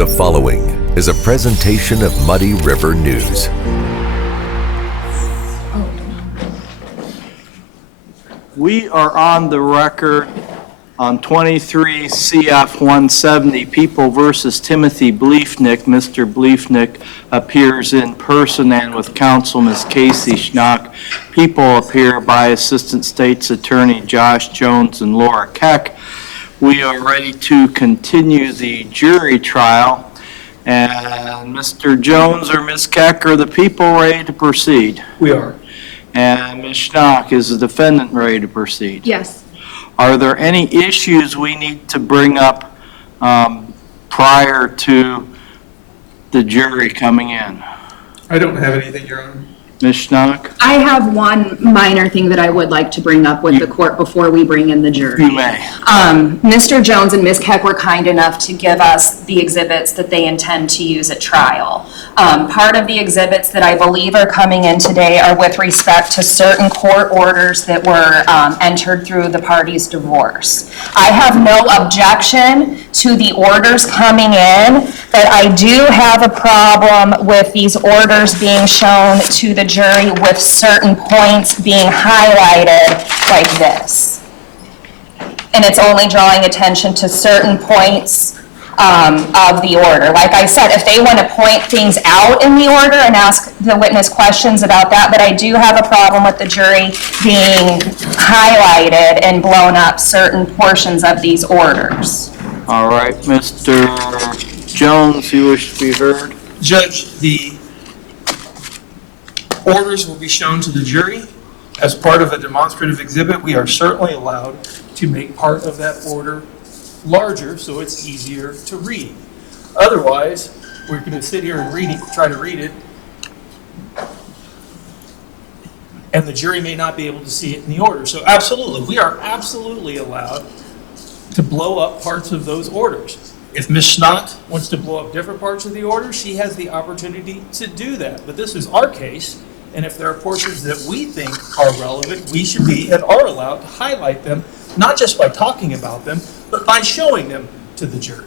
The following is a presentation of Muddy River News. We are on the record on 23 CF 170, People versus Timothy Bliefnick. Mr. Bliefnick appears in person and with counsel Ms. Casey Schnock. People appear by Assistant State's Attorney Josh Jones and Laura Keck. We are ready to continue the jury trial. And Mr. Jones or Ms. Keck, are the people ready to proceed? We are. And Ms. Schnock, is the defendant ready to proceed? Yes. Are there any issues we need to bring up prior to the jury coming in? I don't have anything, Your Honor. Ms. Schnock? I have one minor thing that I would like to bring up with the court before we bring in the jury. You may. Mr. Jones and Ms. Keck were kind enough to give us the exhibits that they intend to use at trial. Part of the exhibits that I believe are coming in today are with respect to certain court orders that were entered through the parties' divorce. I have no objection to the orders coming in, but I do have a problem with these orders being shown to the jury with certain points being highlighted like this. And it's only drawing attention to certain points of the order. Like I said, if they want to point things out in the order and ask the witness questions about that, but I do have a problem with the jury being highlighted and blown up certain portions of these orders. All right, Mr. Jones, you wish to be heard? Judge, the orders will be shown to the jury as part of a demonstrative exhibit. We are certainly allowed to make part of that order larger so it's easier to read. Otherwise, we're going to sit here and try to read it, and the jury may not be able to see it in the order. So absolutely, we are absolutely allowed to blow up parts of those orders. If Ms. Schnock wants to blow up different parts of the order, she has the opportunity to do that. But this is our case, and if there are portions that we think are relevant, we should be and are allowed to highlight them, not just by talking about them, but by showing them to the jury.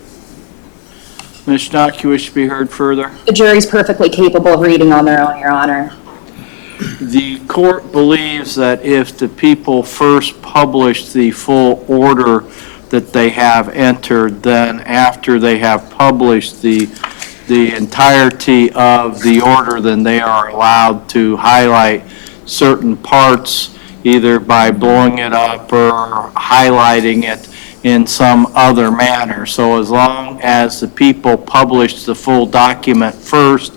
Ms. Schnock, you wish to be heard further? The jury's perfectly capable of reading on their own, Your Honor. The court believes that if the people first publish the full order that they have entered, then after they have published the entirety of the order, then they are allowed to highlight certain parts either by blowing it up or highlighting it in some other manner. So as long as the people publish the full document first,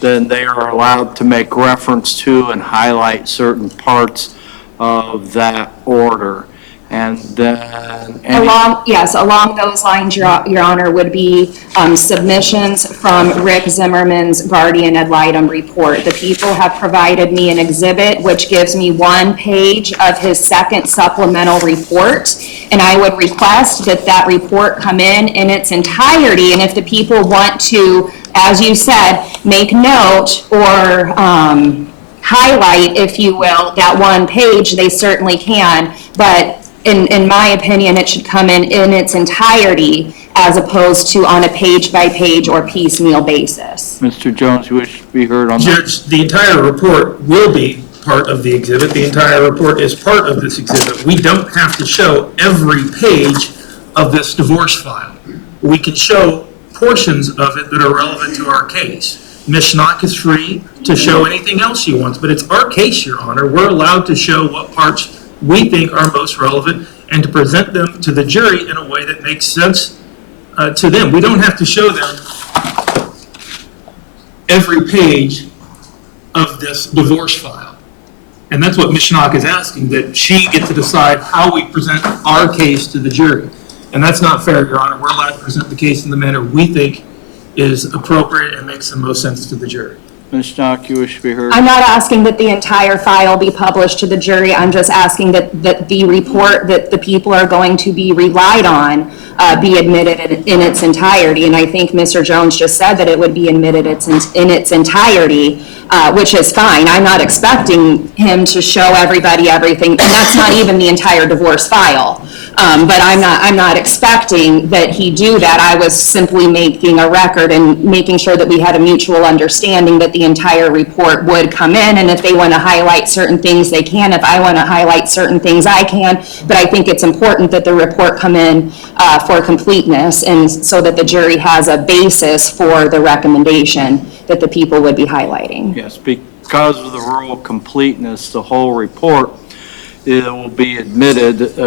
then they are allowed to make reference to and highlight certain parts of that order. And then along those lines, Your Honor, would be submissions from Rick Zimmerman's guardian ad litem report. The people have provided me an exhibit which gives me 1 page of his second supplemental report, and I would request that that report come in its entirety. And if the people want to, as you said, make note or highlight, if you will, that 1 page, they certainly can. But in my opinion, it should come in its entirety as opposed to on a page-by-page or piecemeal basis. Mr. Jones, you wish to be heard on that? Judge, the entire report will be part of the exhibit. The entire report is part of this exhibit. We don't have to show every page of this divorce file. We can show portions of it that are relevant to our case. Ms. Schnock is free to show anything else she wants, but it's our case, Your Honor. We're allowed to show what parts we think are most relevant and to present them to the jury in a way that makes sense to them. We don't have to show them every page of this divorce file. And that's what Ms. Schnock is asking, that she get to decide how we present our case to the jury. And that's not fair, Your Honor. We're allowed to present the case in the manner we think is appropriate and makes the most sense to the jury. Ms. Schnock, you wish to be heard? I'm not asking that the entire file be published to the jury. I'm just asking that the report that the people are going to be relied on be admitted in its entirety. And I think Mr. Jones just said that it would be admitted in its entirety, which is fine. I'm not expecting him to show everybody everything, and that's not even the entire divorce file. But I'm not expecting that he do that. I was simply making a record and making sure that we had a mutual understanding that the entire report would come in, and if they want to highlight certain things, they can. If I want to highlight certain things, I can. But I think it's important that the report come in for completeness, and so that the jury has a basis for the recommendation that the people would be highlighting. Yes, because of the rule of completeness, the whole report, it will be admitted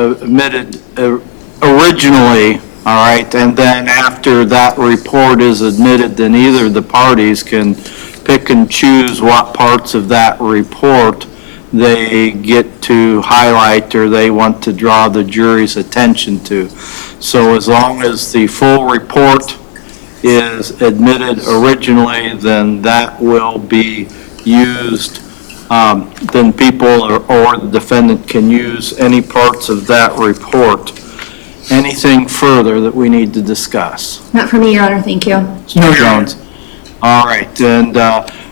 originally, all right, and then after that report is admitted, then either of the parties can pick and choose what parts of that report they get to highlight or they want to draw the jury's attention to. So as long as the full report is admitted originally, then that will be used. Then people or the defendant can use any parts of that report. Anything further that we need to discuss? Not for me, Your Honor, thank you. Mr. Jones. All right, and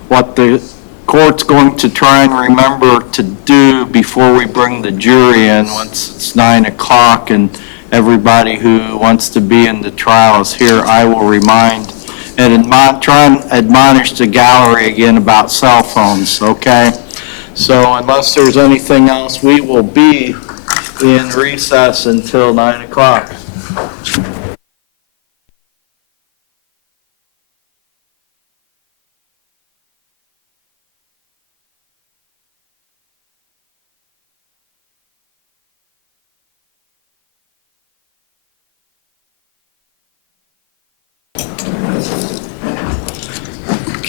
what the court's going to try and remember to do before we bring the jury in, once it's 9 o'clock and everybody who wants to be in the trial is here, I will remind and try and admonish the gallery again about cell phones, okay? So unless there's anything else, we will be in recess until 9 o'clock.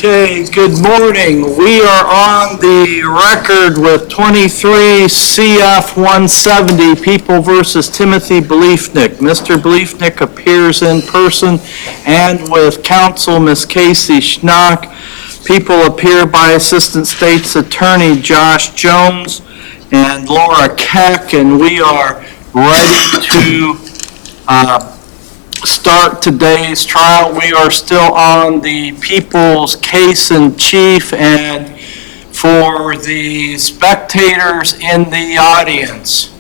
Okay, good morning. We are on the record with 23 CF 170, People versus Timothy Bliefnick. Mr. Bliefnick appears in person and with counsel, Ms. Casey Schnock. People appear by Assistant State's Attorney Josh Jones and Laura Keck, and we are ready to start today's trial. We are still on the people's case in chief, and for the spectators in the audience,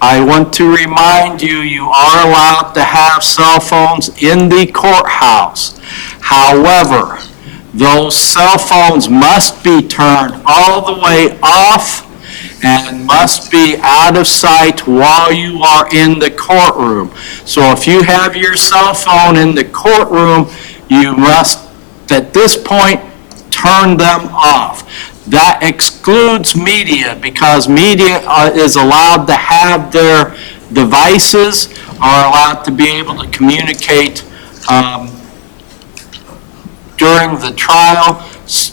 I want to remind you, you are allowed to have cell phones in the courthouse. However, those cell phones must be turned all the way off and must be out of sight while you are in the courtroom. So if you have your cell phone in the courtroom, you must, at this point, turn them off. That excludes media, because media is allowed to have their devices, are allowed to be able to communicate during the trial,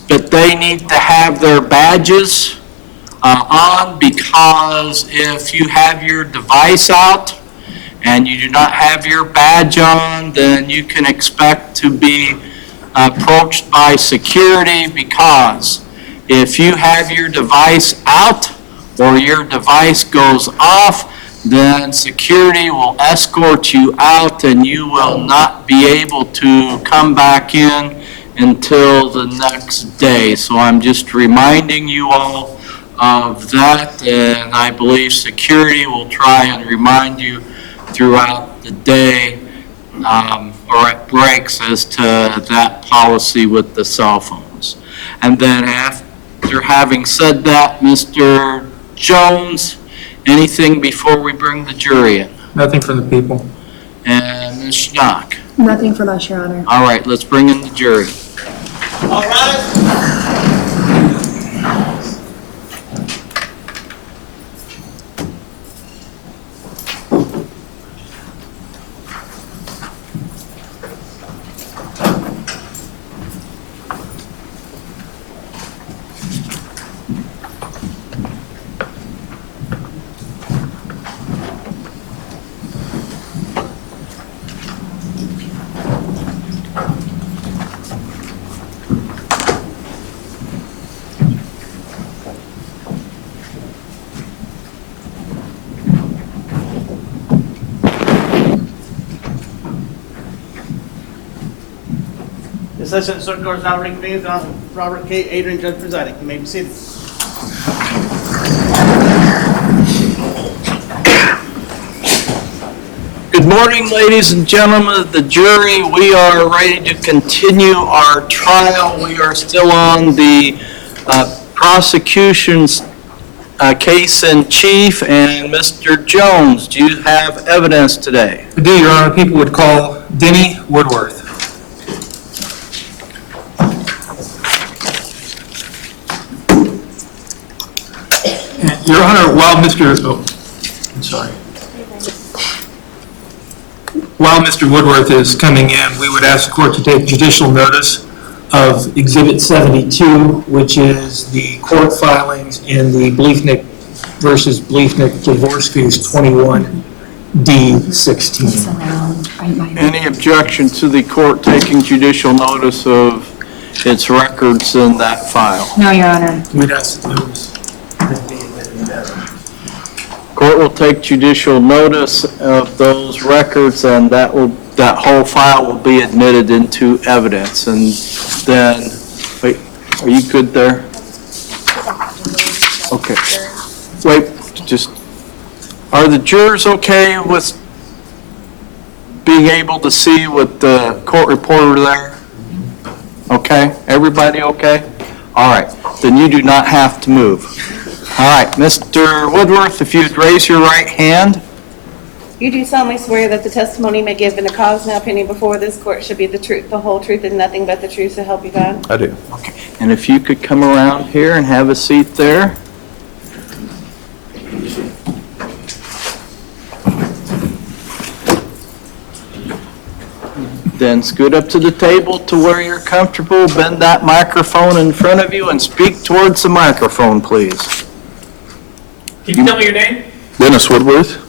but they need to have their badges on, because if you have your device out and you do not have your badge on, then you can expect to be approached by security, because if you have your device out or your device goes off, then security will escort you out and you will not be able to come back in until the next day. So I'm just reminding you all of that, and I believe security will try and remind you throughout the day or at breaks as to that policy with the cell phones. And then after having said that, Mr. Jones, anything before we bring the jury in? Nothing from the people. And Ms. Schnock? Nothing from us, Your Honor. All right, let's bring in the jury. All right. The session circuit court is now reconvened. Robert K. Adrian, judge presiding. You may be seated. Good morning, ladies and gentlemen of the jury. We are ready to continue our trial. We are still on the prosecution's case in chief. And Mr. Jones, do you have evidence today? I do, Your Honor. People would call Denny Woodworth. Your Honor, while Mr. Woodworth is coming in, we would ask the court to take judicial notice of Exhibit 72, which is the court filings in the Bliefnick versus Bliefnick divorce case 21D16. Any objection to the court taking judicial notice of its records in that file? No, Your Honor. We'd ask that those. Court will take judicial notice of those records, and that whole file will be admitted into evidence. And then, wait, are you good there? Okay. Wait, are the jurors okay with being able to see with the court reporter there? Okay, everybody okay? All right, then you do not have to move. All right, Mr. Woodworth, if you'd raise your right hand. You do solemnly swear that the testimony you may give in the cause now pending before this court should be the truth, the whole truth, and nothing but the truth, so help you God? I do. Okay, and if you could come around here and have a seat there. Then scoot up to the table to where you're comfortable, bend that microphone in front of you, and speak towards the microphone, please. Can you tell me your name? Dennis Woodworth.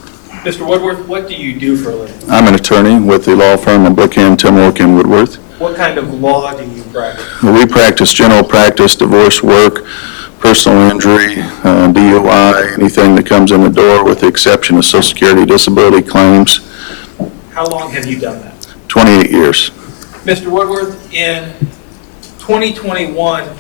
Mr. Woodworth, what do you do for a living? I'm an attorney with the law firm of Bliefnick, Timberlake, and Woodworth. What kind of law do you practice? We practice general practice, divorce work, personal injury, DUI, anything that comes in the door with the exception of Social Security disability claims. How long have you done that? 28 years. Mr. Woodworth, in 2021,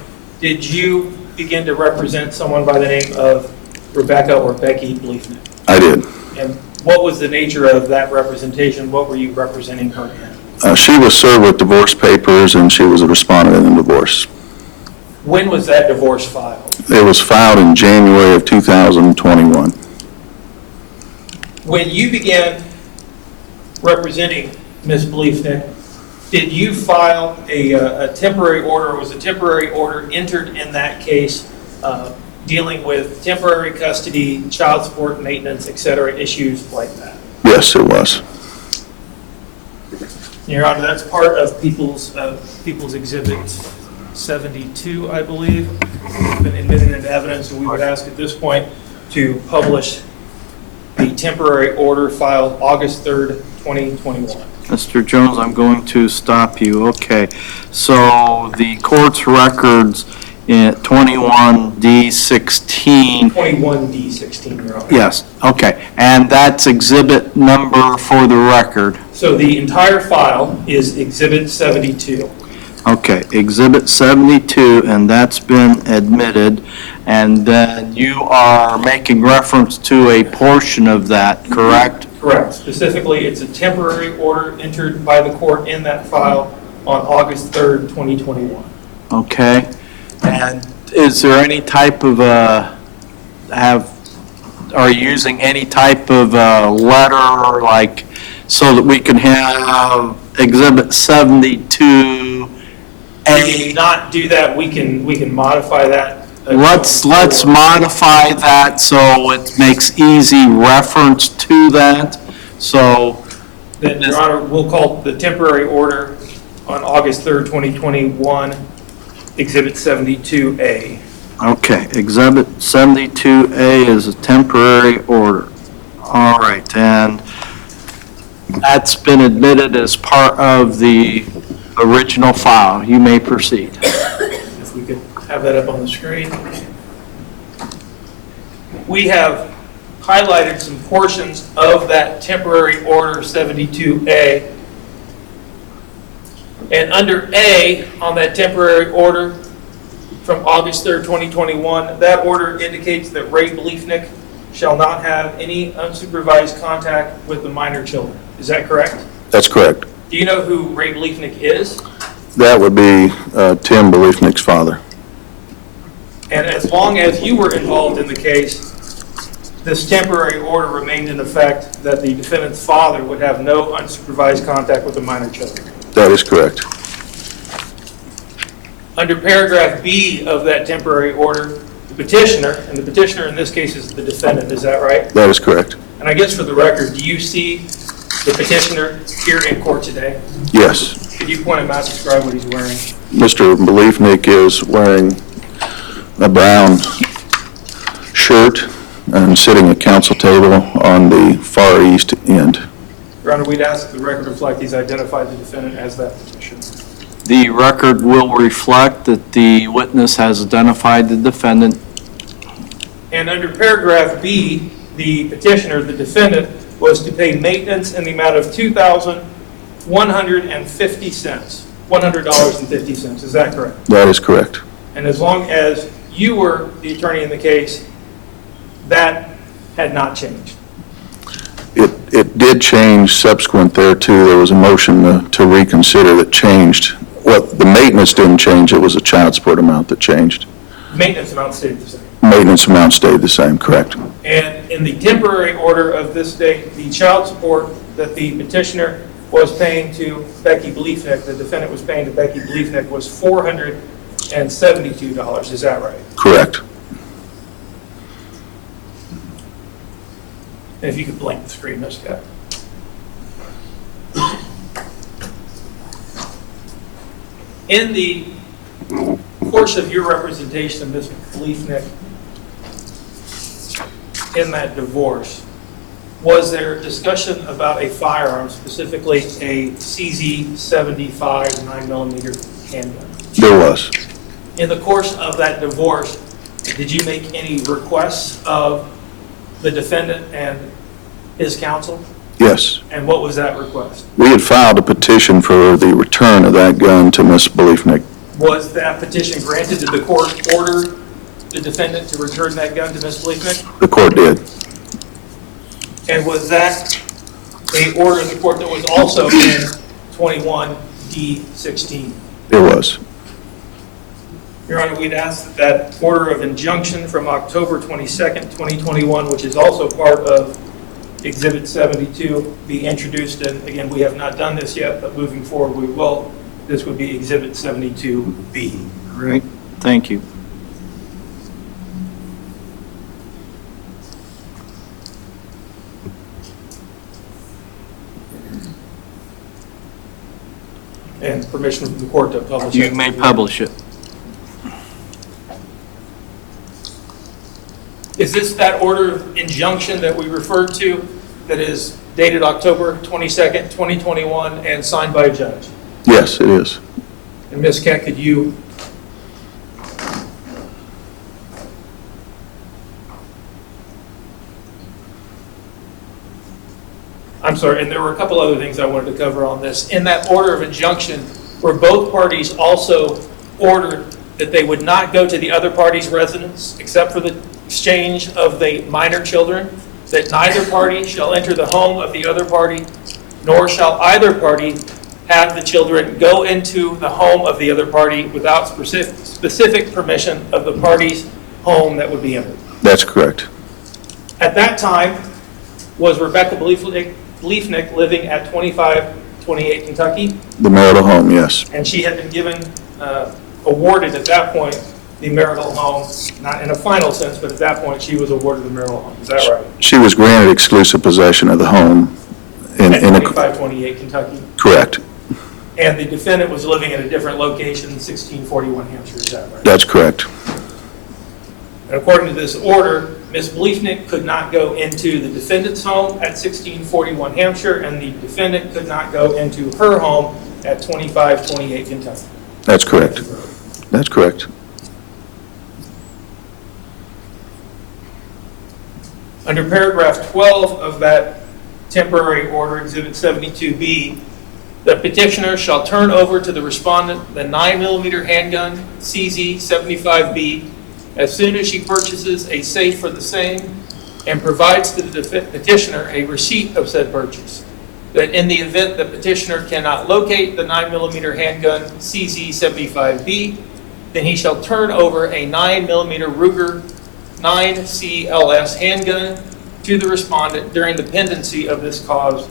did you begin to represent someone by the name of Rebecca or Becky Bliefnick? I did. And what was the nature of that representation? What were you representing her in? She was served with divorce papers and she was a respondent in the divorce. When was that divorce filed? It was filed in January of 2021. When you began representing Ms. Bliefnick, did you file a temporary order, or was a temporary order entered in that case dealing with temporary custody, child support, maintenance, et cetera, issues like that? Yes, it was. Your Honor, that's part of People's Exhibit 72, I believe. It's been admitted into evidence, and we would ask at this point to publish the temporary order filed August 3rd, 2021. Mr. Jones, I'm going to stop you. Okay, so the court's records in 21D16. 21D16, Your Honor. Yes, okay, and that's exhibit number for the record. So the entire file is Exhibit 72. Okay, exhibit 72, and that's been admitted, and then you are making reference to a portion of that, correct? Correct. Specifically, it's a temporary order entered by the court in that file on August 3rd, 2021. Okay, and is there any type of, are you using any type of letter, like, so that we can have exhibit 72A? We did not do that. We can modify that. Let's modify that so it makes easy reference to that. So Then, Your Honor, we'll call the temporary order on August 3rd, 2021, Exhibit 72A. okay, exhibit 72A is a temporary order. All right, and that's been admitted as part of the original file. You may proceed. If we could have that up on the screen. We have highlighted some portions of that temporary order 72A. And under A on that temporary order from August 3rd, 2021, that order indicates that Ray Bliefnick shall not have any unsupervised contact with the minor children. Is that correct? That's correct. Do you know who Ray Bliefnick is? That would be Tim Bliefnick's father. And as long as you were involved in the case, this temporary order remained in effect that the defendant's father would have no unsupervised contact with the minor children. That is correct. Under paragraph B of that temporary order, the petitioner, and the petitioner in this case is the defendant, is that right? That is correct. And I guess for the record, do you see the petitioner here in court today? Yes. Could you point him out, describe what he's wearing? Mr. Bliefnick is wearing a brown shirt and sitting at council table on the far east end. Your Honor, we'd ask that the record reflect he's identified the defendant as that petitioner. The record will reflect that the witness has identified the defendant. And under paragraph B, the petitioner, the defendant, was to pay maintenance in the amount of $2,150. $100.50. Is that correct? That is correct. And as long as you were the attorney in the case, that had not changed. It did change subsequent thereto. There was a motion to reconsider that changed. Well, the maintenance didn't change. It was a child support amount that changed. Maintenance amount stayed the same. Maintenance amount stayed the same, correct. And in the temporary order of this date, the child support that the petitioner was paying to Becky Bliefnick, the defendant was paying to Becky Bliefnick, was $472. Is that right? Correct. And if you could blink the screen, Ms. Scott. In the course of your representation of Ms. Bliefnick in that divorce, was there discussion about a firearm, specifically a CZ-75 9mm handgun? There was. In the course of that divorce, did you make any requests of the defendant and his counsel? Yes. And what was that request? We had filed a petition for the return of that gun to Ms. Bliefnick. Was that petition granted? Did the court order the defendant to return that gun to Ms. Bliefnick? The court did. And was that a order in the court that was also in 21D16? It was. Your Honor, we'd ask that that order of injunction from October 22nd, 2021, which is also part of Exhibit 72, be introduced. And again, we have not done this yet, but moving forward we will. This would be Exhibit 72B. Right. Thank you. And permission from the court to publish You it. may publish it. Is this that order of injunction that we referred to that is dated October 22nd, 2021 and signed by a judge? Yes, it is. And Ms. Keck, could you I'm sorry, and there were a couple other things I wanted to cover on this. In that order of injunction, were both parties also ordered that they would not go to the other party's residence except for the exchange of the minor children, that neither party shall enter the home of the other party, nor shall either party have the children go into the home of the other party without specific permission of the party's home that would be entered? That's correct. At that time, was Rebecca Bliefnick living at 2528 Kentucky? The marital home, yes. And she had been given, awarded at that point, the marital home, not in a final sense, but at that point, she was awarded the marital home. Is that right? She was granted exclusive possession of the home. At 2528 Kentucky? Correct. And the defendant was living at a different location, 1641 Hampshire, is that right? That's correct. And according to this order, Ms. Bliefnick could not go into the defendant's home at 1641 Hampshire, and the defendant could not go into her home at 2528 Kentucky. That's correct. That's correct. Under paragraph 12 of that temporary order, Exhibit 72B, the petitioner shall turn over to the respondent the 9mm handgun, CZ-75B, as soon as she purchases a safe for the same and provides to the petitioner a receipt of said purchase. that in the event the petitioner cannot locate the 9mm handgun CZ75B, then he shall turn over a 9mm Ruger 9CLS handgun to the respondent during the pendency of this cause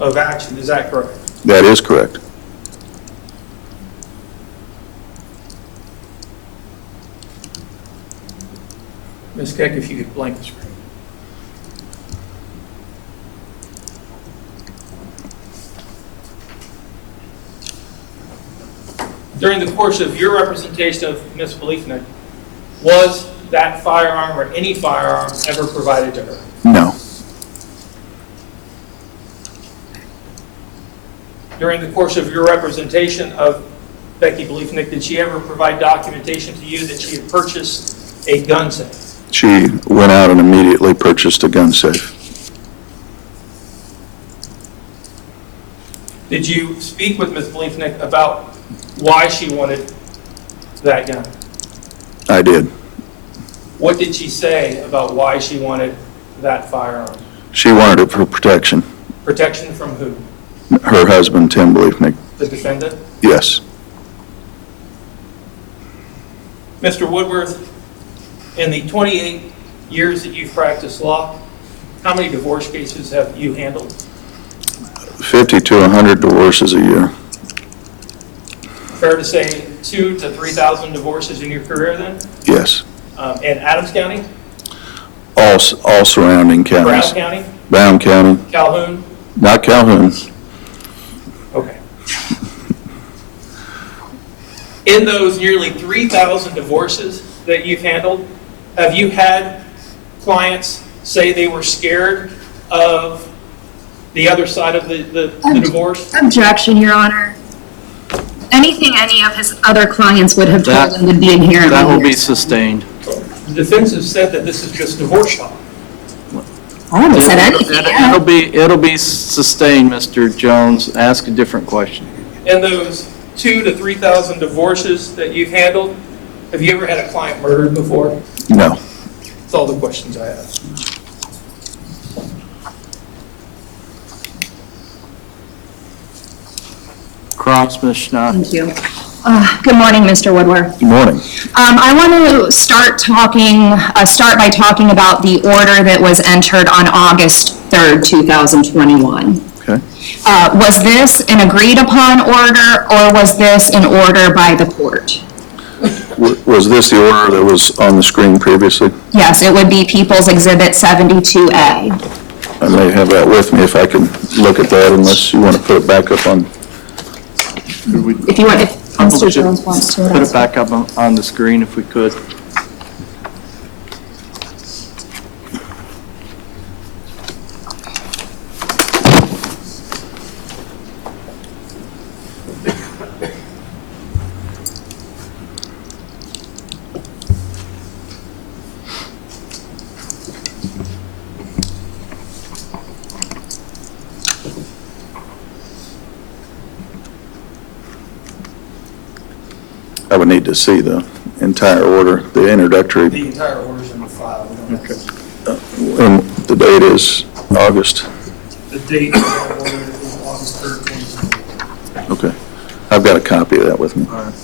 of action. Is that correct? That is correct. Ms. Keck, if you could blank the screen. During the course of your representation of Ms. Bliefnick, was that firearm or any firearm ever provided to her? No. During the course of your representation of Becky Bliefnick, did she ever provide documentation to you that she had purchased a gun safe? She went out and immediately purchased a gun safe. Did you speak with Ms. Bliefnick about why she wanted that gun? I did. What did she say about why she wanted that firearm? She wanted it for protection. Protection from who? Her husband, Tim Bliefnick. The defendant? Yes. Mr. Woodworth, in the 28 years that you've practiced law, how many divorce cases have you handled? 50 to 100 divorces a year. Fair to say 2,000 to 3,000 divorces in your career then? Yes. In Adams County? All surrounding counties. Brown County? Brown County. Calhoun? Not Calhoun. Okay. In those nearly 3,000 divorces that you've handled, have you had clients say they were scared of the other side of the divorce? Objection, Your Honor. Anything any of his other clients would have told him would be inherently That will be hearsay. sustained. The defense has said that this is just divorce talk. I haven't said anything yet. It'll be sustained, Mr. Jones. Ask a different question. In those 2,000 to 3,000 divorces that you've handled, have you ever had a client murdered before? No. That's all the questions I have. Cross, Ms. Schnott. Thank you. Good morning, Mr. Woodworth. Good morning. I want to start by talking about the order that was entered on August 3rd, 2021. Okay. Was this an agreed upon order, or was this an order by the court? Was this the order that was on the screen previously? Yes, it would be People's Exhibit 72A. I may have that with me if I can look at that, unless you want to put it back up on. If you want, if Mr. Jones wants to. Put it back up on the screen if we could. I would need to see the entire order, the introductory. The entire order's in the file. Okay. And the date is August. The date of the order is August 3rd, 2020. Okay. I've got a copy of that with me. All right.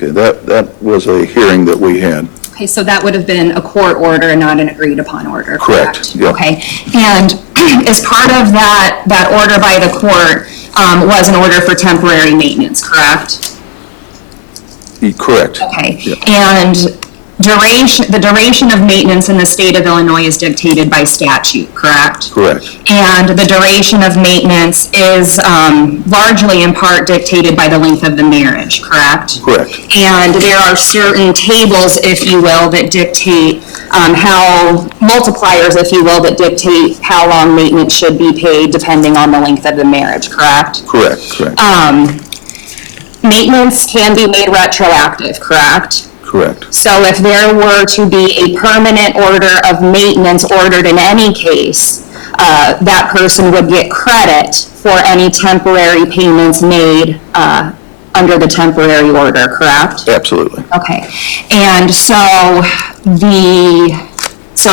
Okay, that was a hearing that we had. Okay, so that would have been a court order and not an agreed upon order, correct? Correct, yeah. Okay, and as part of that order by the court was an order for temporary maintenance, correct? Correct. Okay, Yeah. and the duration of maintenance in the state of Illinois is dictated by statute, correct? Correct. And the duration of maintenance is largely in part dictated by the length of the marriage, correct? Correct. And there are certain tables, if you will, that dictate multipliers, if you will, that dictate how long maintenance should be paid depending on the length of the marriage, correct? Correct. Correct. Maintenance can be made retroactive, correct? Correct. So if there were to be a permanent order of maintenance ordered in any case, that person would get credit for for any temporary payments made under the temporary order, correct? Absolutely. Okay. And so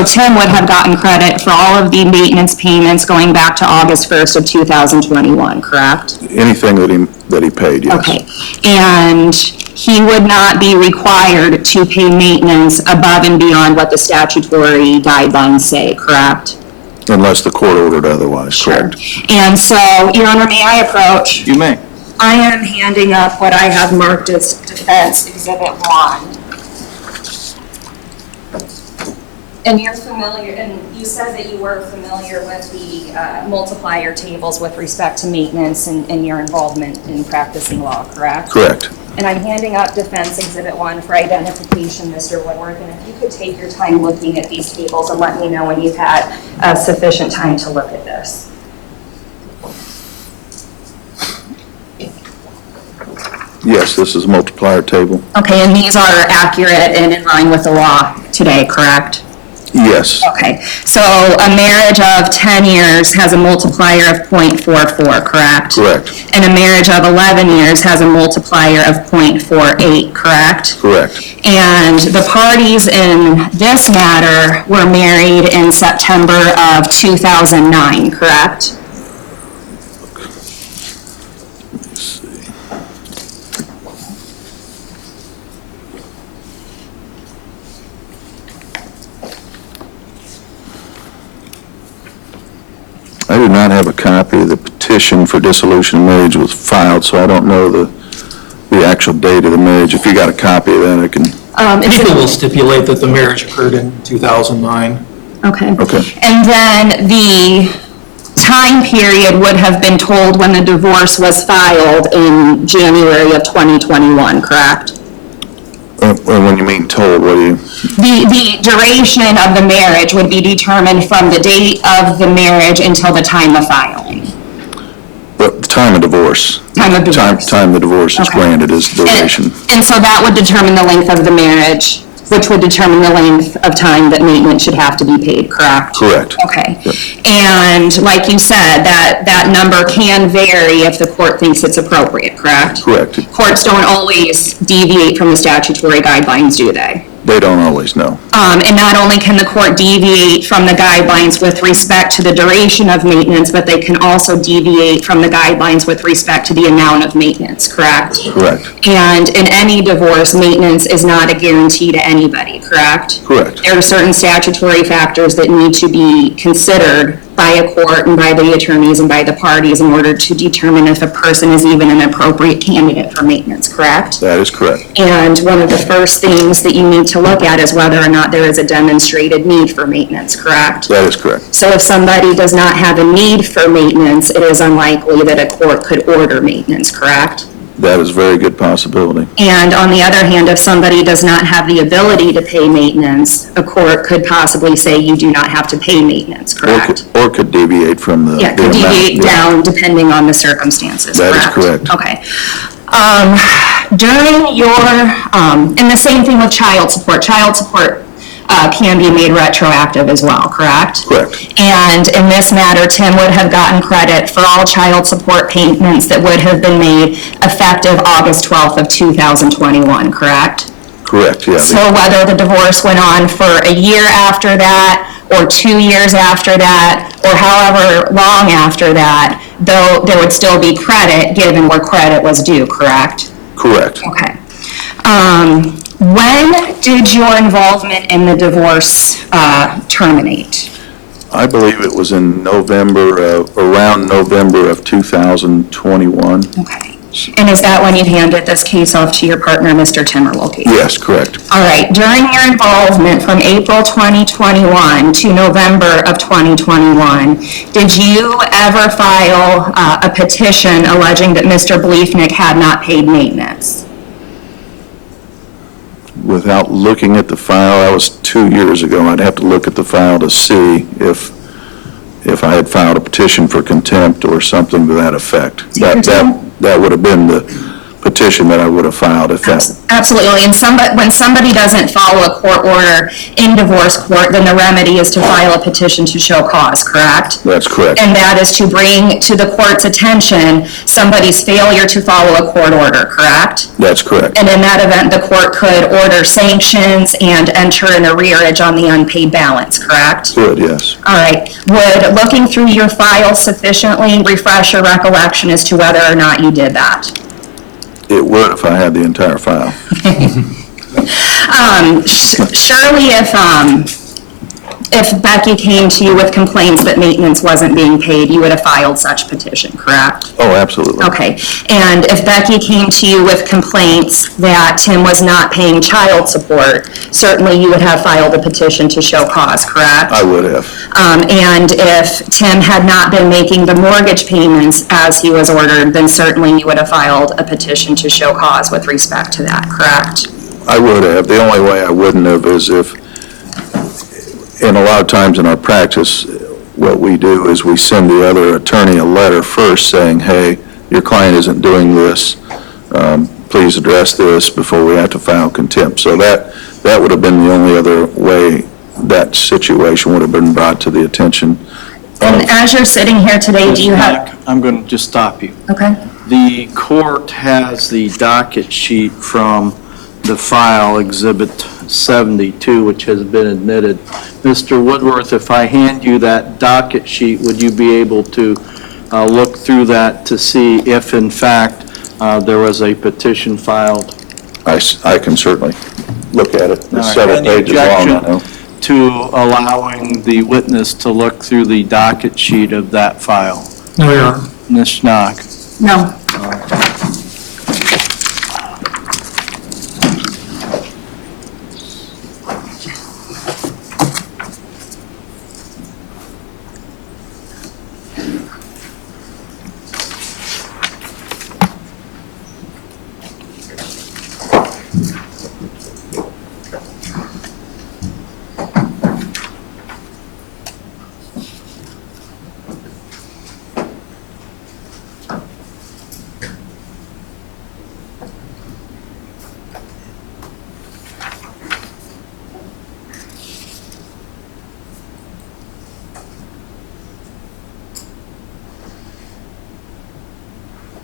Tim would have gotten credit for all of the maintenance payments going back to August 1st of 2021, correct? Anything that he paid, yes. Okay. And he would not be required to pay maintenance above and beyond what the statutory guidelines say, correct? Unless the court ordered otherwise, correct? And so, Your Honor, may I approach? You may. I am handing up what I have marked as Defense Exhibit 1. And you're familiar, and you said that you were familiar with the multiplier tables with respect to maintenance and your involvement in practicing law, correct? Correct. And I'm handing up Defense Exhibit 1 for identification, Mr. Woodworth, and if you could take your time looking at these tables and let me know when you've had sufficient time to look at this. Yes, this is a multiplier table. Okay, and these are accurate and in line with the law today, correct? Yes. Okay, so a marriage of 10 years has a multiplier of 0.44, correct? Correct. And a marriage of 11 years has a multiplier of 0.48, correct? Correct. And the parties in this matter were married in September of 2009, correct? Let me see. I do not have a copy. The petition for dissolution of marriage was filed, so I don't know the actual date of the marriage. If you got a copy of that, I can. People will stipulate that the marriage occurred in 2009. Okay. Okay. And then the time period would have been told when the divorce was filed in January of 2021, correct? When you mean told, what do you? The duration of the marriage would be determined from the date of the marriage until the time of filing. The time of divorce. Time of divorce. Time the divorce is Okay. granted is duration. And so that would determine the length of the marriage, which would determine the length of time that maintenance should have to be paid, correct? Correct. Okay. Yep. And like you said, that number can vary if the court thinks it's appropriate, correct? Correct. Courts don't always deviate from the statutory guidelines, do they? They don't always know. And not only can the court deviate from the guidelines with respect to the duration of maintenance, but they can also deviate from the guidelines with respect to the amount of maintenance, correct? Correct. And in any divorce, maintenance is not a guarantee to anybody, correct? Correct. There are certain statutory factors that need to be considered by a court and by the attorneys and by the parties in order to determine if a person is even an appropriate candidate for maintenance, correct? That is correct. And one of the first things that you need to look at is whether or not there is a demonstrated need for maintenance, correct? That is correct. So if somebody does not have a need for maintenance, it is unlikely that a court could order maintenance, correct? That is a very good possibility. And on the other hand, if somebody does not have the ability to pay maintenance, a court could possibly say you do not have to pay maintenance, correct? Or could deviate from the. Yeah, the could amount. deviate Yeah. down depending on the circumstances, That correct? is correct. Okay. During your, and the same thing with child support can be made retroactive as well, correct? Correct. And in this matter, Tim would have gotten credit for all child support payments that would have been made effective August 12th of 2021, correct? Correct, yeah. So whether the divorce went on for a year after that, or 2 years after that, or however long after that, though there would still be credit given where credit was due, correct? Correct. Okay. When did your involvement in the divorce terminate? I believe it was in November, around November of 2021. Okay. And is that when you handed this case off to your partner, Mr. Timmerwolke? Yes, correct. All right. During your involvement from April 2021 to November of 2021, did you ever file a petition alleging that Mr. Bliefnick had not paid maintenance? Without looking at the file, that was 2 years ago. I'd have to look at the file to see if I had filed a petition for contempt or something to that effect. That would have been the petition that I would have filed if that, Absolutely, and when somebody doesn't follow a court order in divorce court, then the remedy is to file a petition to show cause, correct? that's correct. And that is to bring to the court's attention somebody's failure to follow a court order, correct? That's correct. And in that event, the court could order sanctions and enter an arrearage on the unpaid balance, correct? Good, yes. All right. Would looking through your file sufficiently refresh your recollection as to whether or not you did that? It would if I had the entire file. Surely if Becky came to you with complaints that maintenance wasn't being paid, you would have filed such petition, correct? Oh, absolutely. Okay. And if Becky came to you with complaints that Tim was not paying child support, certainly you would have filed a petition to show cause, correct? I would have. And if Tim had not been making the mortgage payments as he was ordered, then certainly you would have filed a petition to show cause with respect to that, correct? I would have. The only way I wouldn't have is if, and a lot of times in our practice, what we do is we send the other attorney a letter first saying, hey, your client isn't doing this, please address this before we have to file contempt. So that would have been the only other way that situation would have been brought to the attention. And as you're sitting here today, do you have... I'm going to just stop you. Okay. The court has the docket sheet from the file, Exhibit 72, which has been admitted. Mr. Woodworth, if I hand you that docket sheet, would you be able to look through that to see if, in fact, there was a petition filed? I can certainly look at it. All It's right. several Any pages long, I know. objection to allowing the witness to look through the docket sheet of that file? No, Your Honor. Ms. Schnock? No.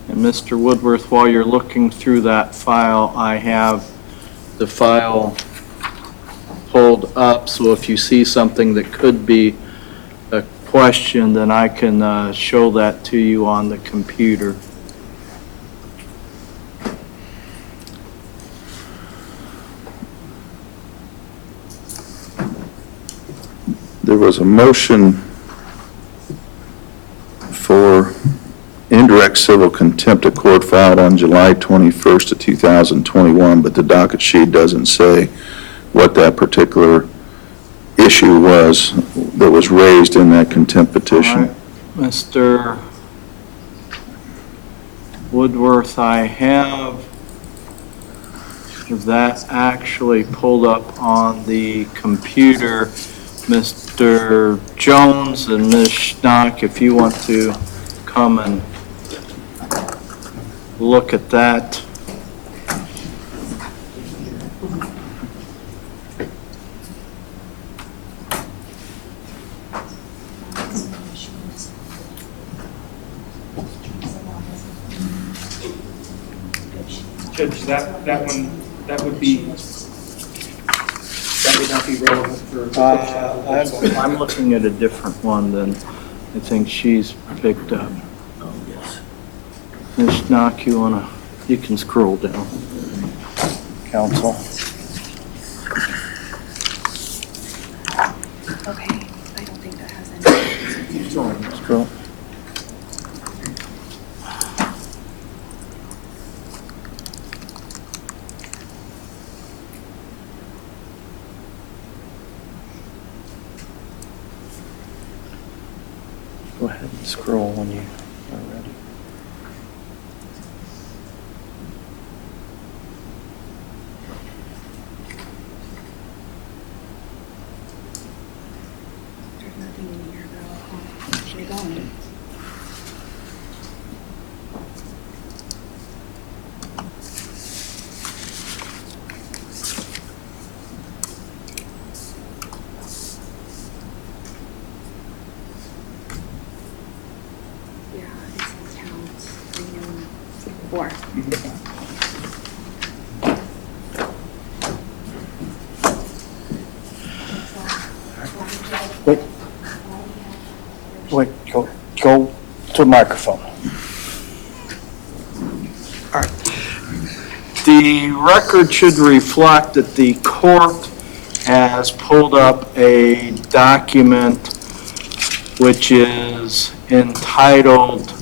And Mr. Woodworth, while you're looking through that file, I have the file pulled up, so if you see something that could be a question, then I can show that to you on the computer. There was a motion for indirect civil contempt of court filed on July 21st of 2021, but the docket sheet doesn't say what that particular issue was that was raised in that contempt petition. Mr. Woodworth, I have that actually pulled up on the computer. Mr. Jones and Ms. Schnock, if you want to come and look at that. Judge, that one, that would not be relevant for. I'm looking at a different one than I think she's picked up. Oh, yes. Ms. Schnock, you can scroll down. Counsel. Okay, I don't think that has any. Scroll. Go ahead and scroll when you are ready. There's nothing in here though. Should be gone. Wait, go to the microphone. All right. The record should reflect that the court has pulled up a document which is entitled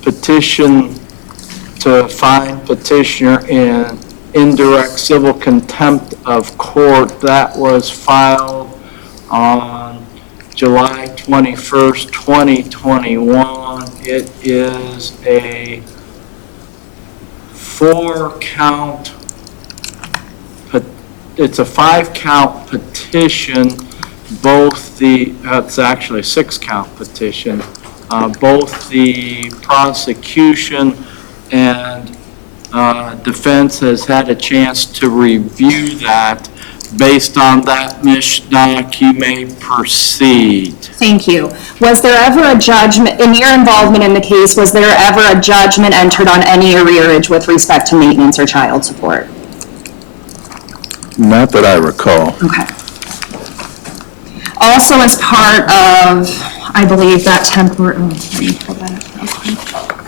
Petition to Find Petitioner in Indirect Civil Contempt of Court. That was filed on July 21st, 2021. It is a 4-count, it's a 5-count petition, it's actually a 6-count petition. Both the prosecution and defense has had a chance to review that. Based on that, Ms. Schnock, you may proceed. Thank you. Was there ever a judgment, in your involvement in the case, was there ever a judgment entered on any arrearage with respect to maintenance or child support? Not that I recall. Okay. Also, as part of, I believe, that temporary, let me pull that up real quick.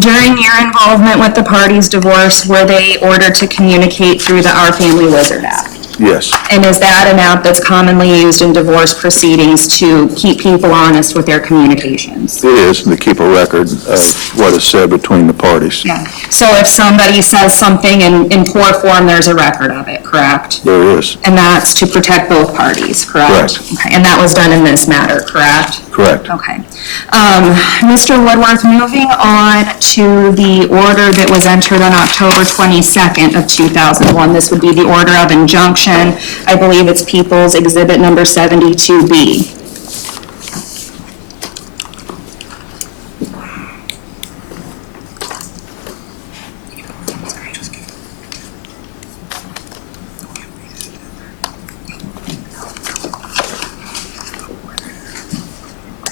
During your involvement with the parties' divorce, were they ordered to communicate through the Our Family Wizard app? Yes, And is that an app that's commonly used in divorce proceedings to keep people honest with their communications? it is, to keep a record of what is said between the parties. Yeah. So if somebody says something in poor form, there's a record of it, correct? There is, And that's to protect both parties, correct? Correct. Okay. And that was done in this matter, correct? correct. Okay. Mr. Woodworth, moving on to the order that was entered on October 22nd of 2001. This would be the order of injunction. I believe it's People's Exhibit number 72B.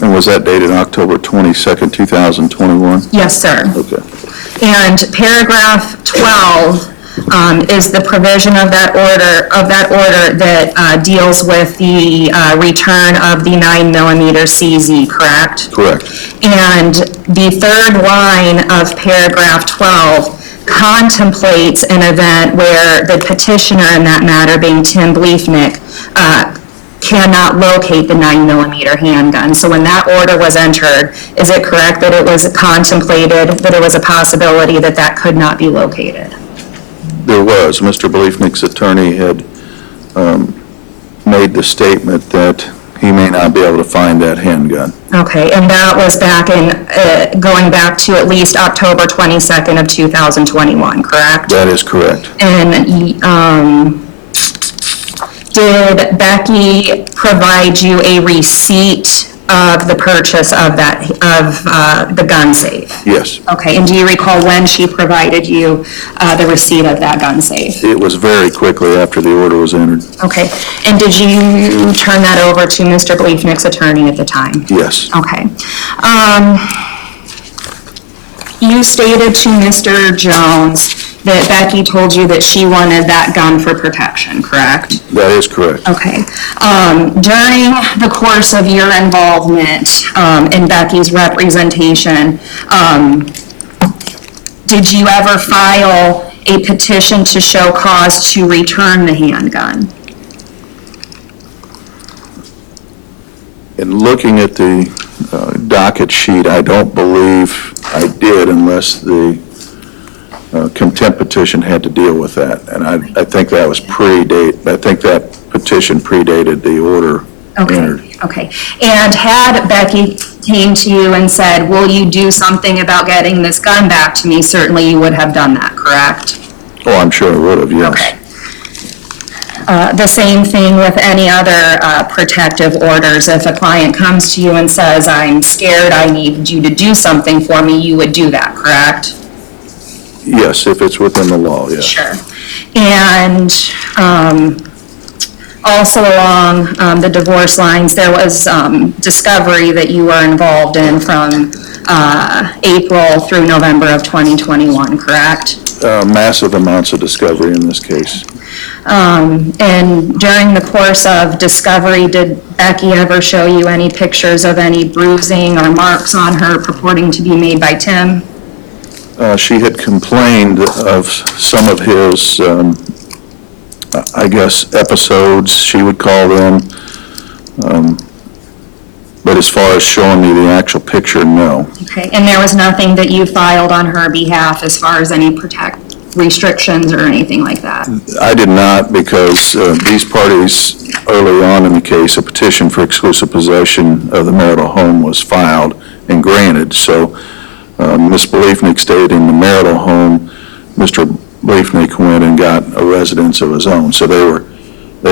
And was that dated October 22nd, 2021? Yes, sir. Okay. And paragraph 12 is the provision of that order that deals with the return of the 9mm CZ, correct? Correct. And the third line of paragraph 12 contemplates an event where the petitioner in that matter, being Tim Bliefnick, cannot locate the 9mm handgun. So when that order was entered, is it correct that it was contemplated that it was a possibility that that could not be located? There was. Mr. Bliefnick's attorney had made the statement that he may not be able to find that handgun. Okay, and that was back in, going back to at least October 22nd of 2021, correct? That is correct. And did Becky provide you a receipt of the purchase of that, of the gun safe? Yes. Okay, and do you recall when she provided you the receipt of that gun safe? It was very quickly after the order was entered. Okay, and did you turn that over to Mr. Bliefnick's attorney at the time? Yes. Okay. You stated to Mr. Jones that Becky told you that she wanted that gun for protection, correct? That is correct. Okay. During the course of your involvement in Becky's representation, did you ever file a petition to show cause to return the handgun? In looking at the docket sheet, I don't believe I did unless the contempt petition had to deal with that. And I think that was I think that petition predated the order entered. Okay. And had Becky came to you and said, will you do something about getting this gun back to me, certainly you would have done that, correct? Oh, I'm sure it would have, yes. Okay. The same thing with any other protective orders. If a client comes to you and says, I'm scared, I need you to do something for me, you would do that, correct? Yes, if it's within the law, yes. Sure. And Also along the divorce lines, there was discovery that you were involved in from April through November of 2021, correct? Massive amounts of discovery in this case. And during the course of discovery, did Becky ever show you any pictures of any bruising or marks on her purporting to be made by Tim? She had complained of some of his, I guess, episodes, she would call them. But as far as showing me the actual picture, no. Okay, and there was nothing that you filed on her behalf as far as any restrictions or anything like that? I did not, because these parties, early on in the case, a petition for exclusive possession of the marital home was filed and granted. So Ms. Bliefnick stayed in the marital home. Mr. Bliefnick went and got a residence of his own. So they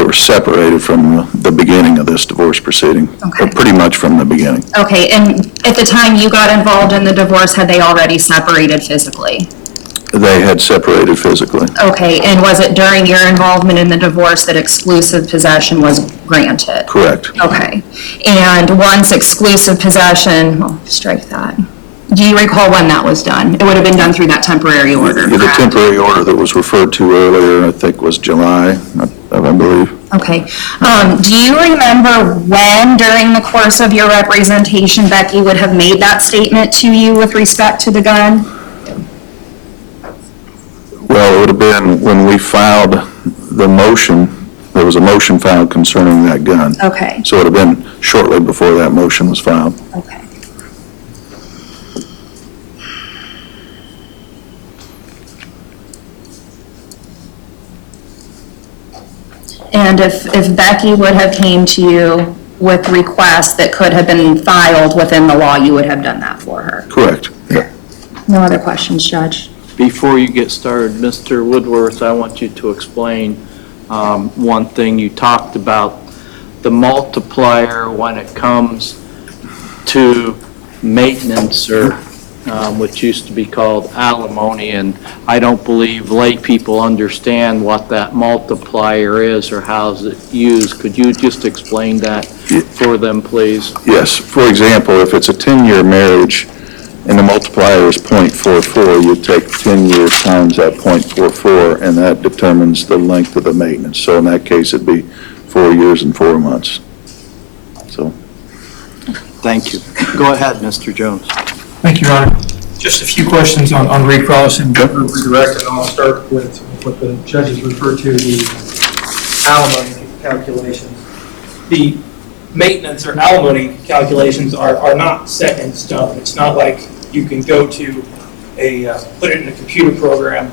were separated from the beginning of this divorce proceeding, Okay. or pretty much from the beginning. Okay, and at the time you got involved in the divorce, had they already separated physically? They had separated physically. Okay, and was it during your involvement in the divorce that exclusive possession was granted? Correct. Okay, and once exclusive possession, oh, strike that. Do you recall when that was done? It would have been done through that temporary order, The correct? temporary order that was referred to earlier, I think, was July, I believe. Okay. Do you remember when, during the course of your representation, Becky would have made that statement to you with respect to the gun? Well, it would have been when we filed the motion, there was a motion filed concerning that gun. Okay, So it would have been shortly before that motion was filed. okay. And if Becky would have came to you with requests that could have been filed within the law, you would have done that for her? Correct. Yeah. No other questions, Judge? Before you get started, Mr. Woodworth, I want you to explain one thing. You talked about the multiplier when it comes to maintenance, or which used to be called alimony, and I don't believe lay people understand what that multiplier is or how is it used. Could you just explain that for them, please? Yes. For example, if it's a 10-year marriage and the multiplier is .44, you take 10 years times that .44, and that determines the length of the maintenance. So in that case, it'd be 4 years and 4 months. So. Thank you. Go ahead, Mr. Jones. Thank you, Your Honor. Just a few questions on recross and redirect, and I'll start with what the judges refer to, the alimony calculations. The maintenance or alimony calculations are not set in stone. It's not like you can go to put it in a computer program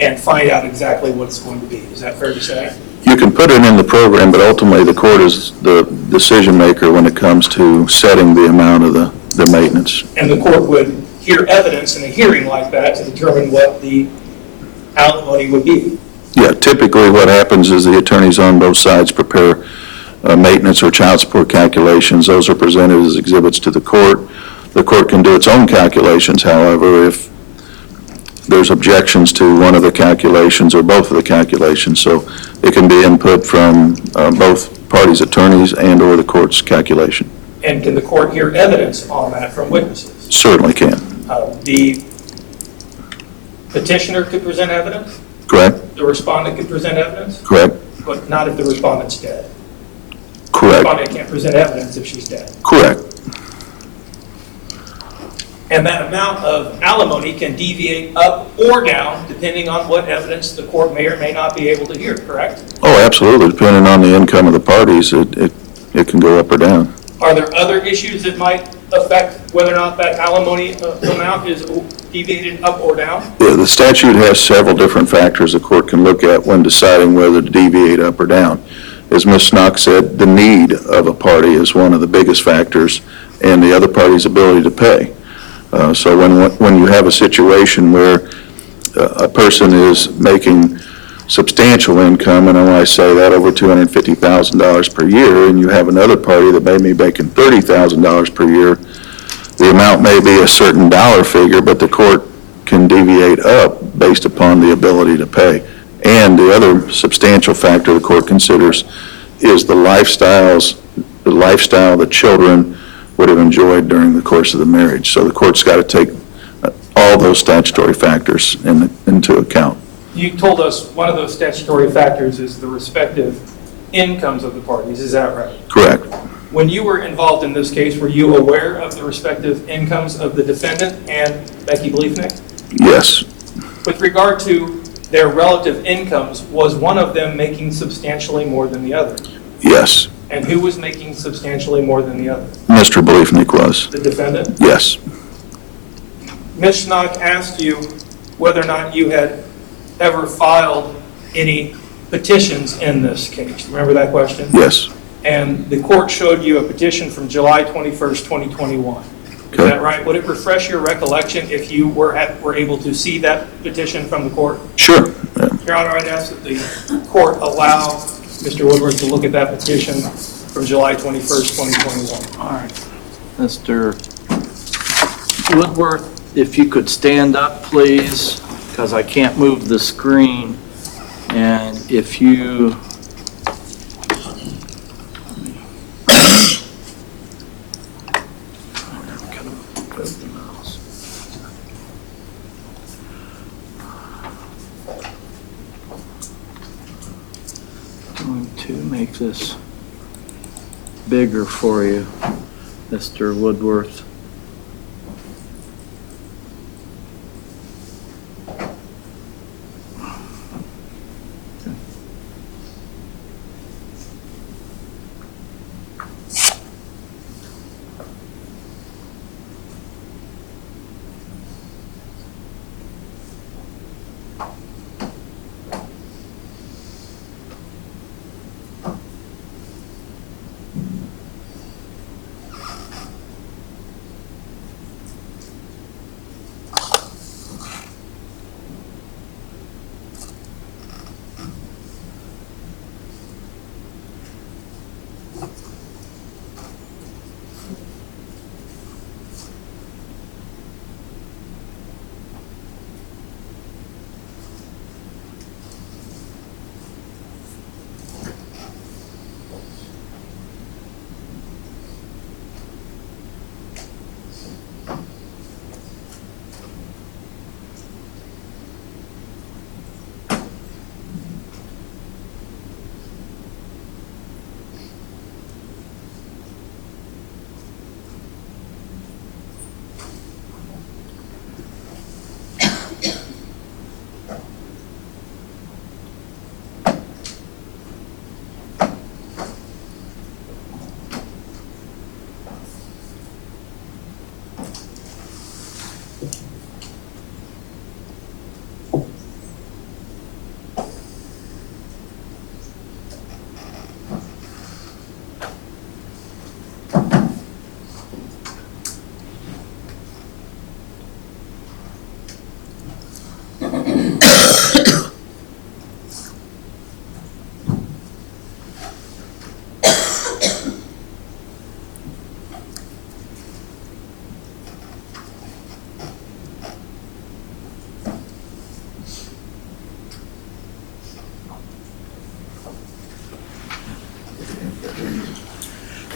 and find out exactly what it's going to be. Is that fair to say? You can put it in the program, but ultimately the court is the decision maker when it comes to setting the amount of the maintenance. And the court would hear evidence in a hearing like that to determine what the alimony would be. Yeah, typically what happens is the attorneys on both sides prepare maintenance or child support calculations. Those are presented as exhibits to the court. The court can do its own calculations, however, if there's objections to one of the calculations or both of the calculations. So it can be input from both parties' attorneys and or the court's calculation. And can the court hear evidence on that from witnesses? Certainly can. The petitioner could present evidence, Correct? the respondent could present evidence, Correct? but not if the respondent's dead. The Correct. respondent can't present evidence if she's dead. Correct. And that amount of alimony can deviate up or down depending on what evidence the court may or may not be able to hear, correct? Oh, absolutely. Depending on the income of the parties, it can go up or down. Are there other issues that might affect whether or not that alimony amount is deviated up or down? Yeah, the statute has several different factors the court can look at when deciding whether to deviate up or down. As Ms. Snock said, the need of a party is one of the biggest factors, and the other party's ability to pay. So when you have a situation where a person is making substantial income, and when I say that, over $250,000 per year, and you have another party that may be making $30,000 per year, the amount may be a certain dollar figure, but the court can deviate up based upon the ability to pay. And the other substantial factor the court considers is the lifestyle the children would have enjoyed during the course of the marriage. So the court's got to take all those statutory factors into account. You told us one of those statutory factors is the respective incomes of the parties, is that right? Correct. When you were involved in this case, were you aware of the respective incomes of the defendant and Becky Bliefnick? Yes. With regard to their relative incomes, was one of them making substantially more than the other? Yes. And who was making substantially more than the other? Mr. Bliefnick was. The defendant? Yes. Ms. Schnock asked you whether or not you had ever filed any petitions in this case. Remember that question? Yes. And the court showed you a petition from July 21st, 2021. Is Okay. that right? Would it refresh your recollection if you were able to see that petition from the court? Sure. Yeah. Your Honor, I'd ask that the court allow Mr. Woodward to look at that petition from July 21st, 2021. All right. Mr. Woodworth, if you could stand up, please, because I can't move the screen. And if you... Going to make this bigger for you, Mr. Woodworth.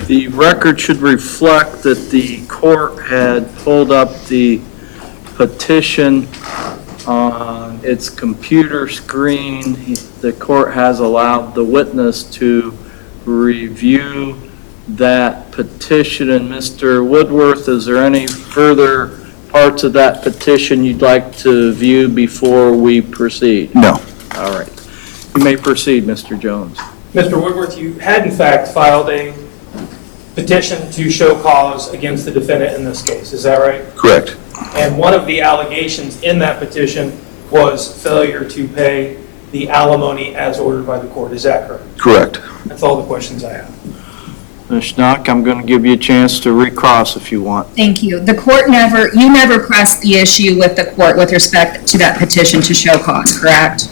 The record should reflect that the court had pulled up the petition on its computer screen. The court has allowed the witness to review that petition. And Mr. Woodworth, is there any further parts of that petition you'd like to view before we proceed? No. All right. You may proceed, Mr. Jones. Mr. Woodworth, you had in fact filed a petition to show cause against the defendant in this case, is that right? Correct. And one of the allegations in that petition was failure to pay the alimony as ordered by the court, is that correct? Correct. That's all the questions I have. Ms. Schnock, I'm going to give you a chance to recross if you want. Thank you. The court you never pressed the issue with the court with respect to that petition to show cause, correct?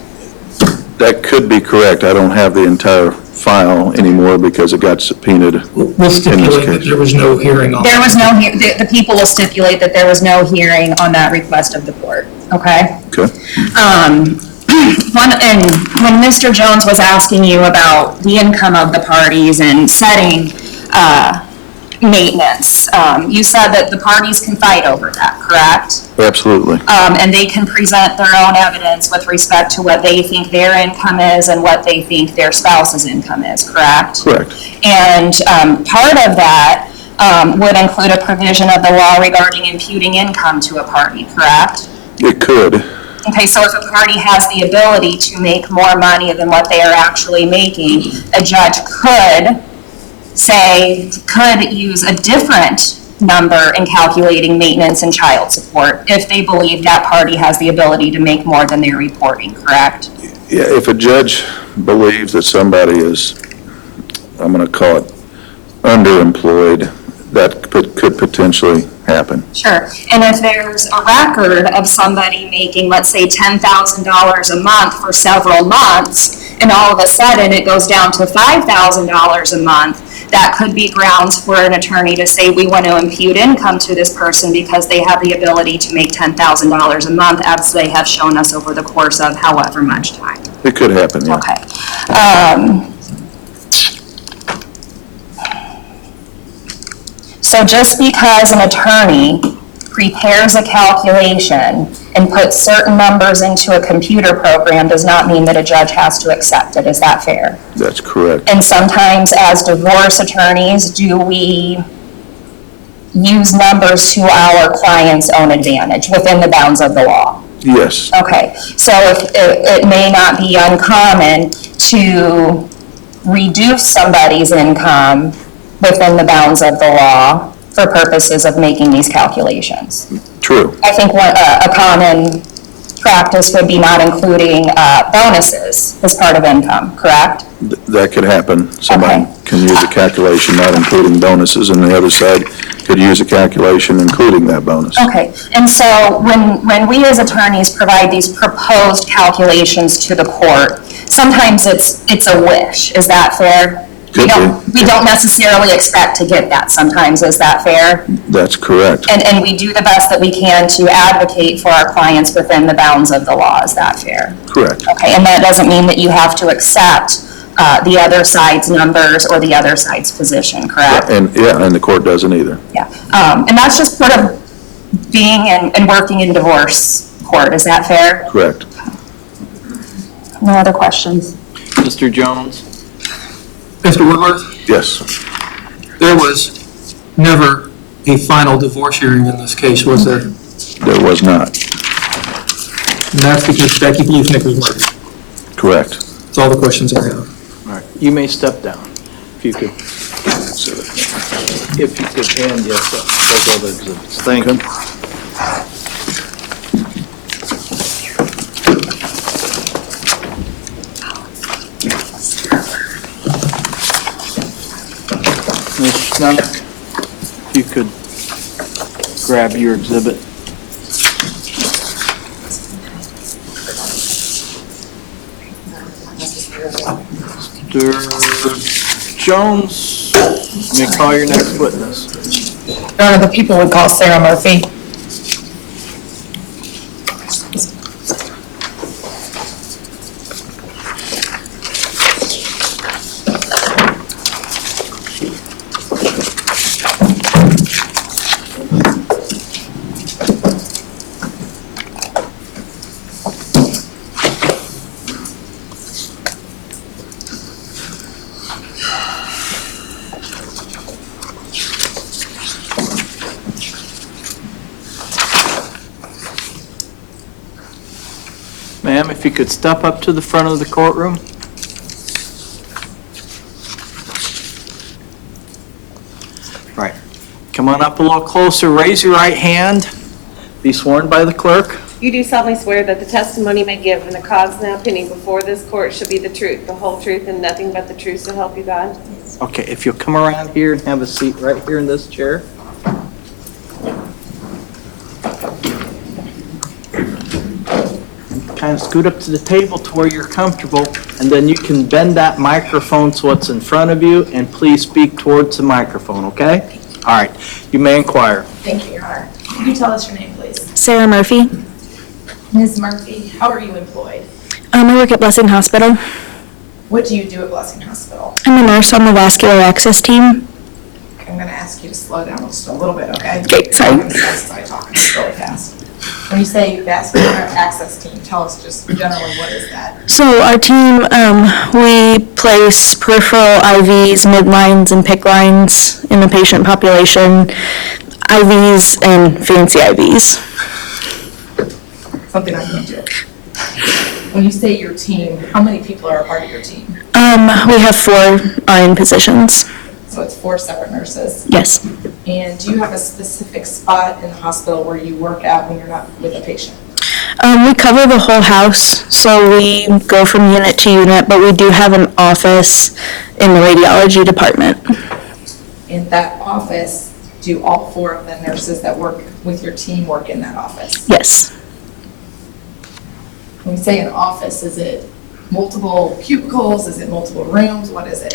That could be correct. I don't have the entire file anymore because it got subpoenaed. We'll stipulate that there was no hearing on There was no, the people will stipulate that there was no hearing on that request of the court, okay? Okay. when Mr. Jones was asking you about the income of the parties and setting maintenance, you said that the parties can fight over that, correct? Absolutely. And they can present their own evidence with respect to what they think their income is and what they think their spouse's income is, correct? Correct. And part of that would include a provision of the law regarding imputing income to a party, correct? It could. Okay, so if a party has the ability to make more money than what they are actually making, a judge could use a different number in calculating maintenance and child support if they believe that party has the ability to make more than they're reporting, correct? Yeah, if a judge believes that somebody is, I'm going to call it, underemployed, that could potentially happen. Sure, and if there's a record of somebody making, let's say, $10,000 a month for several months, and all of a sudden it goes down to $5,000 a month, that could be grounds for an attorney to say, we want to impute income to this person because they have the ability to make $10,000 a month, as they have shown us over the course of however much time. It could happen, yeah. Okay. So just because an attorney prepares a calculation and puts certain numbers into a computer program does not mean that a judge has to accept it. Is that fair? That's correct. And sometimes as divorce attorneys, do we use numbers to our client's own advantage within the bounds of the law? Yes. Okay, so if it may not be uncommon to reduce somebody's income within the bounds of the law for purposes of making these calculations. True. I think a common practice would be not including bonuses as part of income, correct? That could happen. Somebody Okay. can use a calculation not including bonuses, and the other side could use a calculation including that bonus. Okay, and so when we as attorneys provide these proposed calculations to the court, sometimes it's a wish. Is that fair? We don't necessarily expect to get that sometimes. Is that fair? That's correct. And we do the best that we can to advocate for our clients within the bounds of the law. Is that fair? Correct. Okay, and that doesn't mean that you have to accept the other side's numbers or the other side's position, correct? And the court doesn't either. Yeah, and that's just part of being and working in divorce court. Is that fair? Correct. No other questions? Mr. Jones? Mr. Woodworth, Yes. there was never a final divorce hearing in this case, was there? There was not. And that's because Becky Bliefnick was murdered. Correct. That's all the questions I have. All right, you may step down, if you could hand those other exhibits. Thank you. Ms. Schnuck, if you could grab your exhibit. Mr. Jones, you may call your next witness. Your Honor, the people would call Sarah Murphy. Ma'am, if you could step up to the front of the courtroom. Right. Come on up a little closer. Raise your right hand. Be sworn by the clerk. You do solemnly swear that the testimony may give in the cause now pending before this court should be the truth, the whole truth, and nothing but the truth, so help you God? Okay, if you'll come around here and have a seat right here in this chair. Kind of scoot up to the table to where you're comfortable, and then you can bend that microphone so it's in front of you, and please speak towards the microphone, okay? All right, you may inquire. Thank you, Your Honor. Can you tell us your name, please? Sarah Murphy. Ms. Murphy, how are you employed? I work at Blessing Hospital. What do you do at Blessing Hospital? I'm a nurse on the vascular access team. Okay, I'm gonna ask you to slow down just a little bit, okay? Okay, sorry. I'm fast, I talk really fast. When you say vascular access team, tell us just generally what is that? So our team, we place peripheral IVs, midlines, and PICC lines in the patient population, IVs and fancy IVs. Something I can do. When you say your team, how many people are a part of your team? We have 4 RN positions. So it's 4 separate nurses. Yes. And do you have a specific spot in the hospital where you work at when you're not with a patient? We cover the whole house, so we go from unit to unit, but we do have an office in the radiology department. In that office, do all 4 of the nurses that work with your team work in that office? Yes. When we say an office, is it multiple cubicles? Is it multiple rooms? What is it?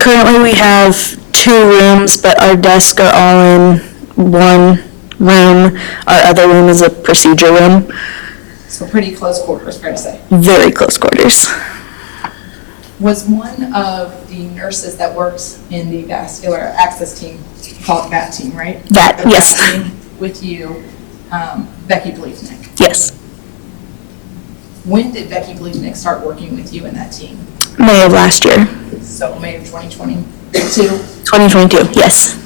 Currently we have 2 rooms, but our desks are all in one room. Our other room is a procedure room. So pretty close quarters, fair to say. Very close quarters. Was one of the nurses that works in the vascular access team, you call it VAT team, right? VAT, The yes. VAT team with you, Becky Bliefnick. Yes. When did Becky Bliefnick start working with you in that team? May of last year. So May of 2022? 2022, yes.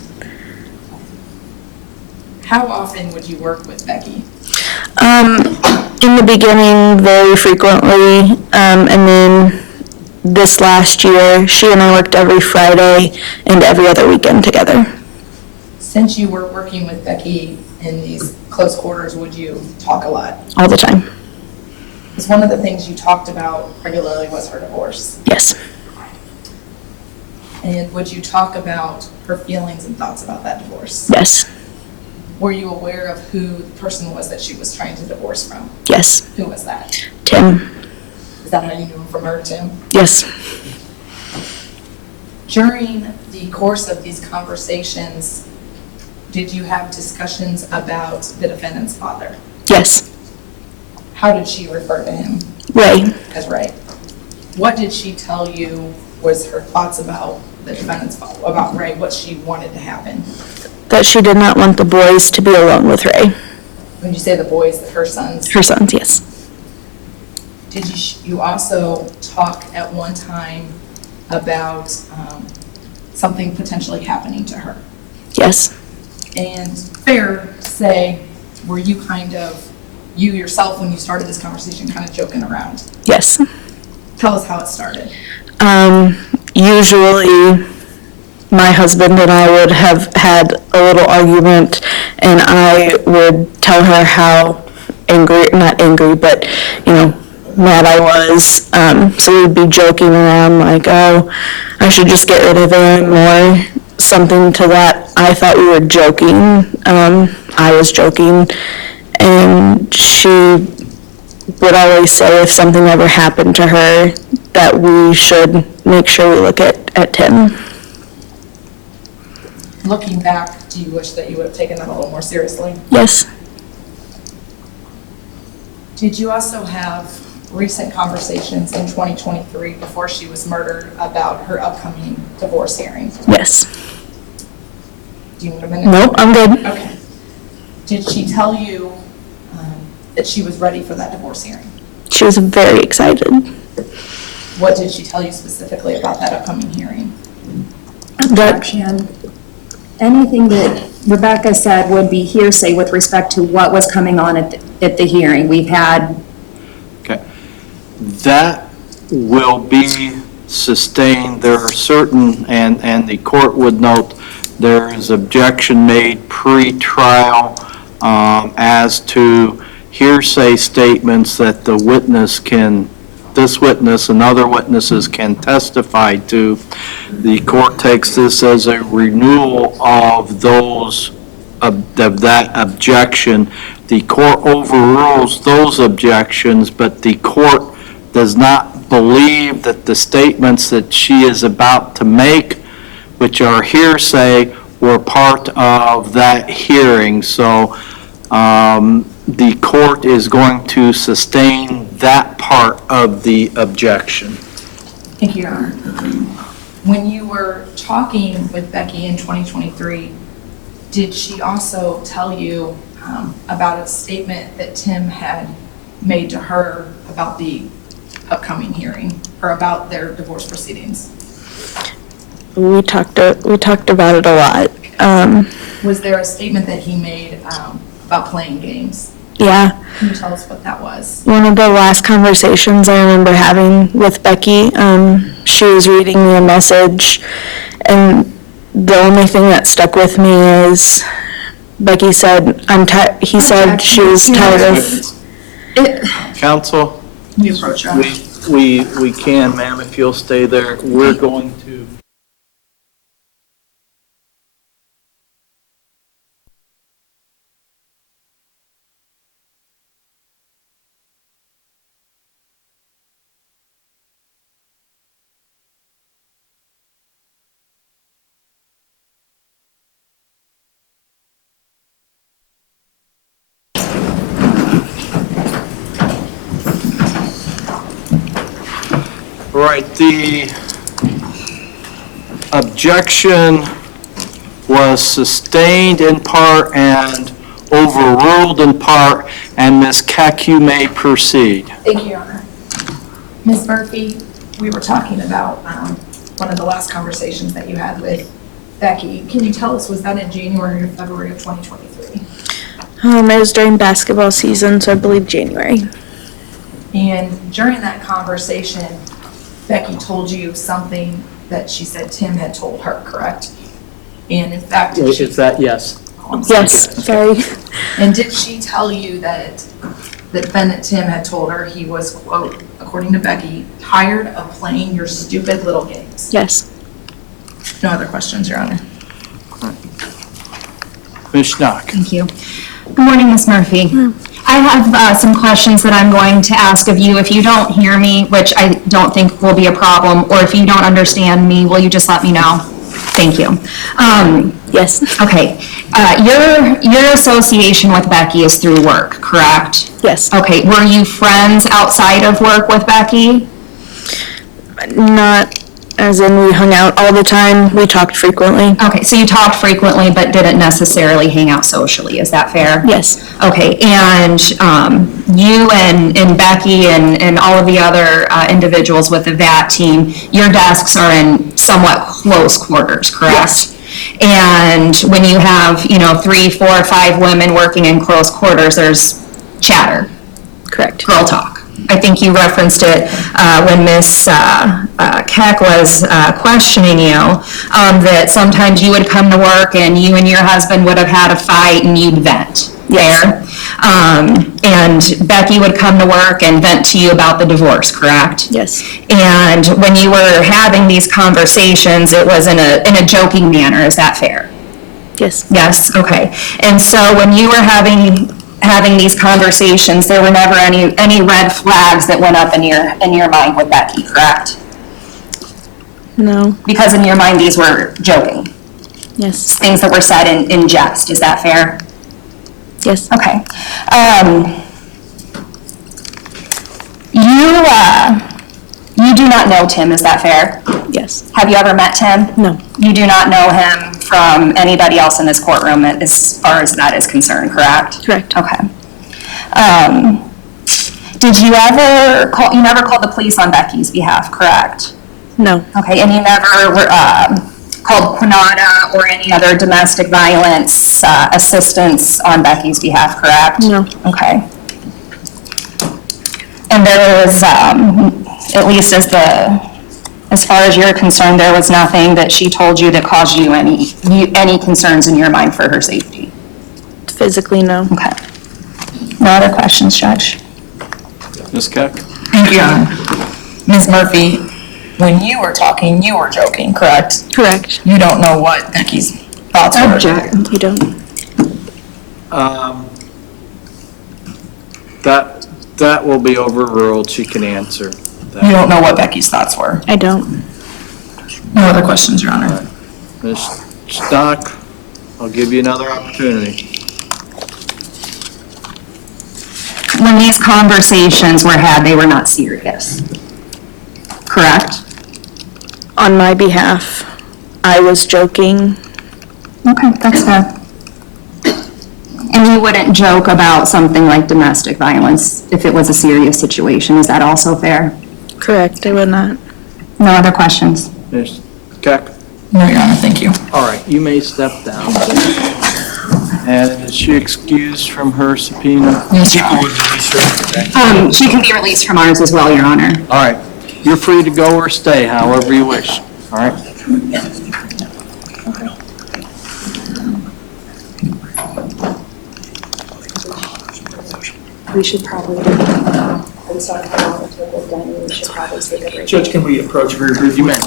How often would you work with Becky? In the beginning, very frequently, and then this last year, she and I worked every Friday and every other weekend together. Since you were working with Becky in these close quarters, would you talk a lot? All the time. Because one of the things you talked about regularly was her divorce. Yes. And would you talk about her feelings and thoughts about that divorce? Yes. Were you aware of who the person was that she was trying to divorce from? Yes. Who was that? Tim. Is that how you knew him from her, Tim? Yes. During the course of these conversations, did you have discussions about the defendant's father? Yes. How did she refer to him? Ray. As Ray. What did she tell you was her thoughts about the defendant's father, about Ray, what she wanted to happen? That she did not want the boys to be alone with Ray. When you say the boys, her sons? Her sons, yes. Did you also talk at one time about something potentially happening to her? Yes. And fair to say, were you you yourself, when you started this conversation, kind of joking around? Yes. Tell us how it started. Usually my husband and I would have had a little argument, and I would tell her how not angry, but, mad I was. So we'd be joking around like, oh, I should just get rid of him, or something to that. I thought we were joking. I was joking. And she would always say if something ever happened to her, that we should make sure we look at Tim. Looking back, do you wish that you would have taken that a little more seriously? Yes. Did you also have recent conversations in 2023 before she was murdered about her upcoming divorce hearing? Yes. Do you want a minute? Nope, I'm good. Okay. Did she tell you that she was ready for that divorce hearing? She was very excited. What did she tell you specifically about that upcoming hearing? Objection. Anything that Rebecca said would be hearsay with respect to what was coming on at the hearing. We've had. Okay. That will be sustained. There are certain, and the court would note, there is objection made pre-trial as to hearsay statements that the witness this witness and other witnesses can testify to. The court takes this as a renewal of that objection. The court overrules those objections, but the court does not believe that the statements that she is about to make, which are hearsay, were part of that hearing. So the court is going to sustain that part of the objection. Thank you, Your Honor. When you were talking with Becky in 2023, did she also tell you about a statement that Tim had made to her about the upcoming hearing or about their divorce proceedings? We talked about it a lot. Was there a statement that he made about playing games? Yeah. Can you tell us what that was? One of the last conversations I remember having with Becky, she was reading me a message, and the only thing that stuck with me is Becky said, he said she was tired of. Counsel, You approach her. we can, ma'am, if you'll stay there. We're going to. Right, the objection was sustained in part and overruled in part, and Ms. Keck, you may proceed. Thank you, Your Honor. Ms. Murphy, we were talking about one of the last conversations that you had with Becky. Can you tell us, was that in January or February of 2023? It was during basketball season, so I believe January. And during that conversation, Becky told you something that she said Tim had told her, correct? And in fact, did she? Is that yes? Yes, sorry. And did she tell you that defendant Tim had told her he was, quote, according to Becky, tired of playing your stupid little games? Yes. No other questions, Your Honor. Ms. Schnock. Thank you. Good morning, Ms. Murphy. I have some questions that I'm going to ask of you. If you don't hear me, which I don't think will be a problem, or if you don't understand me, will you just let me know? Thank you. Yes. Okay. Your association with Becky is through work, correct? Yes. Okay. Were you friends outside of work with Becky? Not as in we hung out all the time. We talked frequently. Okay, so you talked frequently but didn't necessarily hang out socially, is that fair? Yes. Okay, and you and Becky and all of the other individuals with the VAT team, your desks are in somewhat close quarters, correct? Yes. And when you have, 3, 4, 5 women working in close quarters, there's chatter. Correct. Girl talk. I think you referenced it when Ms. Keck was questioning you, that sometimes you would come to work and you and your husband would have had a fight and you'd vent there. And Becky would come to work and vent to you about the divorce, correct? Yes. And when you were having these conversations, it was in a joking manner, is that fair? Yes. Yes, okay. And so when you were having these conversations, there were never any red flags that went up in your mind with Becky, correct? No. Because in your mind, these were joking, Yes. things that were said in jest, is that fair? Yes. Okay. You do not know Tim, is that fair? Yes. Have you ever met Tim? No. You do not know him from anybody else in this courtroom as far as that is concerned, correct? Correct. Okay. Did you never called the police on Becky's behalf, correct? No. Okay, and you never called Quinata or any other domestic violence assistance on Becky's behalf, correct? No. Okay. And there was, at least as far as you're concerned, there was nothing that she told you that caused you any concerns in your mind for her safety? Physically, no. Okay. No other questions, Judge? Ms. Keck? Thank you, Your Honor. Ms. Murphy, when you were talking, you were joking, correct? Correct. You don't know what Becky's thoughts were. You don't. That will be overruled. She can answer that. You don't know what Becky's thoughts were. I don't. No other questions, Your Honor. Ms. Stock, I'll give you another opportunity. when these conversations were had, they were not serious. Correct? On my behalf, I was joking. Okay, that's fair. And you wouldn't joke about something like domestic violence if it was a serious situation. Is that also fair? Correct, I would not. No other questions? Ms. Keck? No, Your Honor, thank you. All right, you may step down. And is she excused from her subpoena? Yes, Your Honor. She can be released from ours as well, Your Honor. All right, you're free to go or stay, however you wish, all right? We should probably, I'm sorry, we should probably take a break. Judge, can we approach very briefly? You may.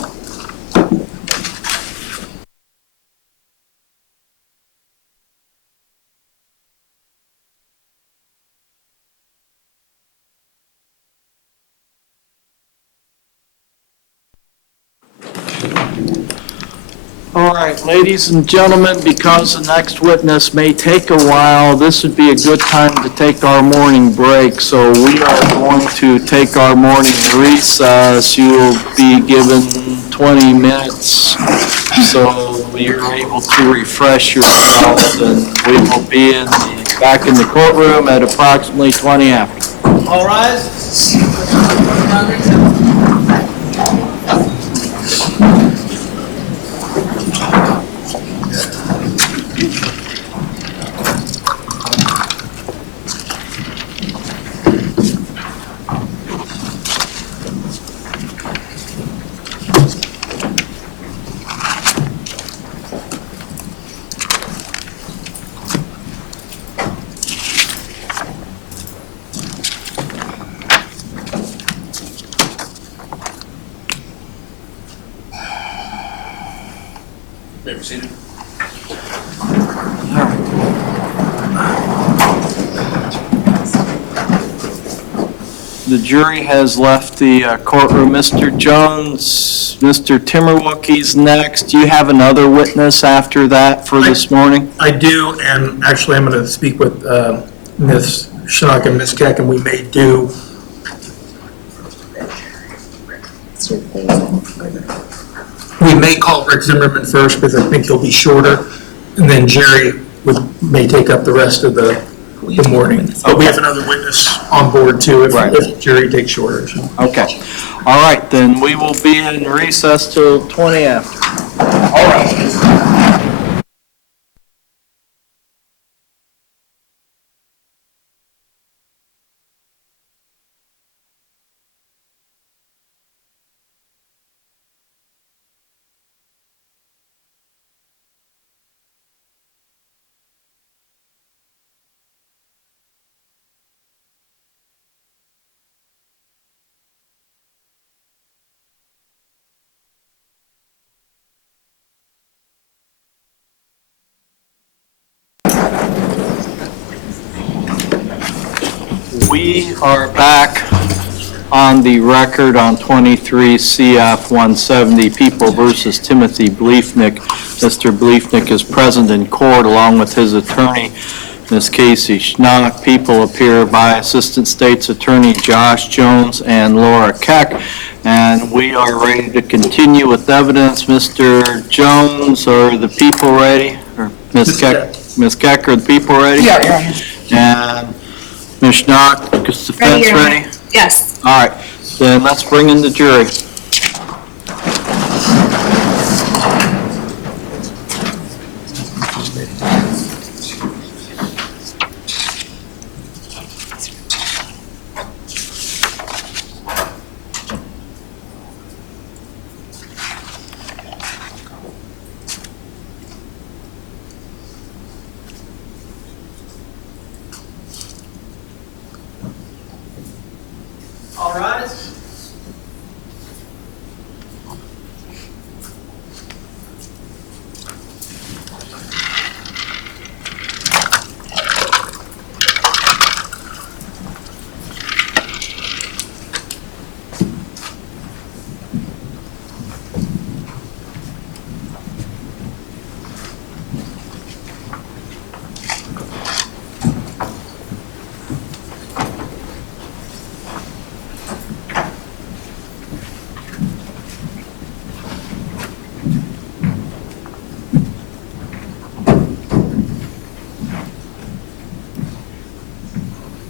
All right, ladies and gentlemen, because the next witness may take a while, this would be a good time to take our morning break. So we are going to take our morning recess. You will be given 20 minutes so you're able to refresh yourself, and we will be back in the courtroom at approximately 20 after. All rise. The jury has left the courtroom. Mr. Jones, Mr. Timmerwookie's next. Do you have another witness after that for this morning? I do, and actually I'm going to speak with Ms. Schnock and Ms. Keck, and we may do. We may call Rick Zimmerman first because I think he'll be shorter, and then Jerry may take up the rest of the morning. But we have another witness on board too if Jerry takes shorter. So. Okay. All right, then we will be in recess till 20 after. All right. We are back on the record on 23 CF 170, People versus Timothy Bliefnick. Mr. Bliefnick is present in court along with his attorney, Ms. Casey Schnock. People appear by Assistant State's Attorney Josh Jones and Laura Keck. And we are ready to continue with evidence. Mr. Jones, are the people ready? Or Ms. Keck? Ms. Keck, are the people ready? Yeah. And Ms. Schnock, is the defense ready? Yes. All right, then let's bring in the jury. All rise.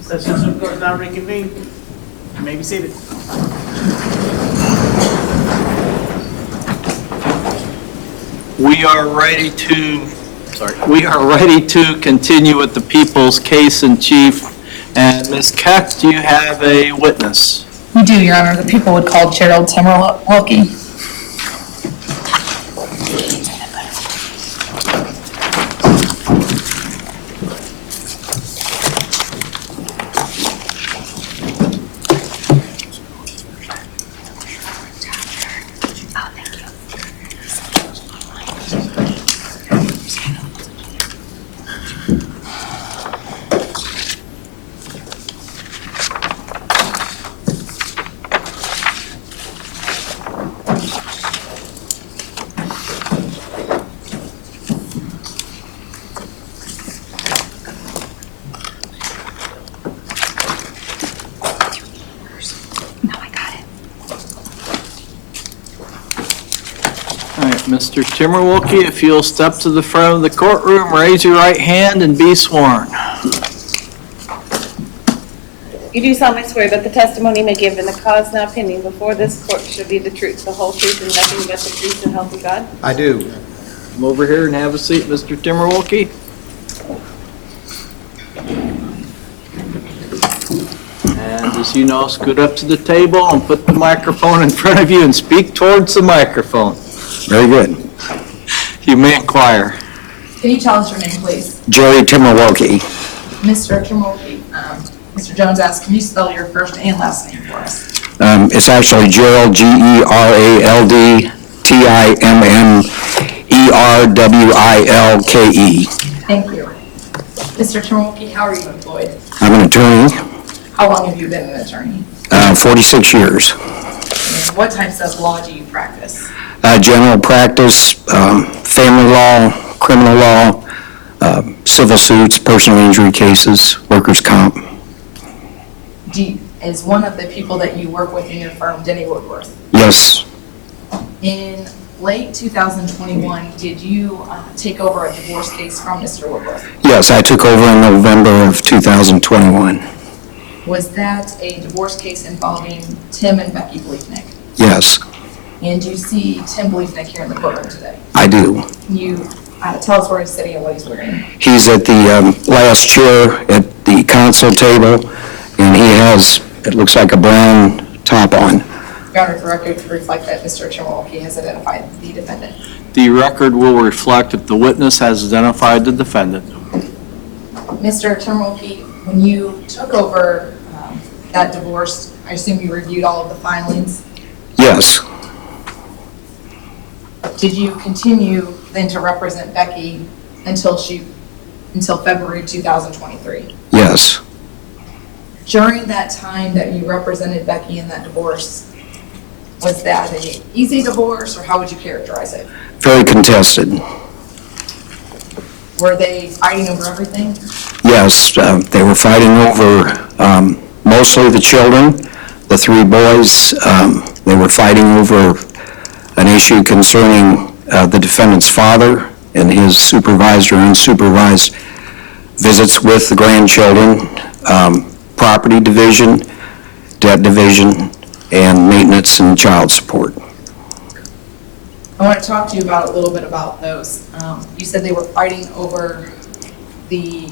Session of court is now reconvened. You may be seated. We are ready to continue with the people's case in chief. And Ms. Keck, do you have a witness? We do, Your Honor. The people would call Gerald Timmerwolke. Mr. Timmerwolke, if you'll step to the front of the courtroom, raise your right hand and be sworn. You do solemnly swear that the testimony may give in the cause now pending before this court should be the truth, the whole truth, and nothing but the truth, so help you God? I do. Come over here and have a seat, Mr. Timmerwolke. And as you know, scoot up to the table and put the microphone in front of you and speak towards the microphone. Very good. You may inquire. Can you tell us your name, please? Jerry Timmerwolke. Mr. Timmerwolke, Mr. Jones asked, can you spell your first and last name for us? It's actually Gerald, Geraldtimmerwilke. Thank you. Mr. Timmerwolke, how are you employed? I'm an attorney, How long have you been an attorney? 46 years. And what types of law do you practice? General practice, family law, criminal law, civil suits, personal injury cases, workers' comp. Is one of the people that you work with in your firm Denny Woodworth? Yes, In late 2021, did you take over a divorce case from Mr. Woodworth? yes, I took over in November of 2021. Was that a divorce case involving Tim and Becky Bliefnick? Yes, And do you see Tim Bliefnick here in the courtroom today? I do. Can you tell us where he's sitting and what he's wearing? He's at the last chair at the counsel table, and he has, it looks like a brown top on. Your Honor, the record to reflect that Mr. Timmerwolke has identified the defendant. The record will reflect that the witness has identified the defendant. Mr. Timmerwolke, when you took over that divorce, I assume you reviewed all of the filings. Yes, Did you continue then to represent Becky until February 2023? yes. During that time that you represented Becky in that divorce, was that an easy divorce, or how would you characterize it? Very contested. Were they fighting over everything? Yes, they were fighting over mostly the children, the three boys. They were fighting over an issue concerning the defendant's father and his supervised or unsupervised visits with the grandchildren, property division, debt division, and maintenance and child support. I want to talk to you about a little bit about those. You said they were fighting over the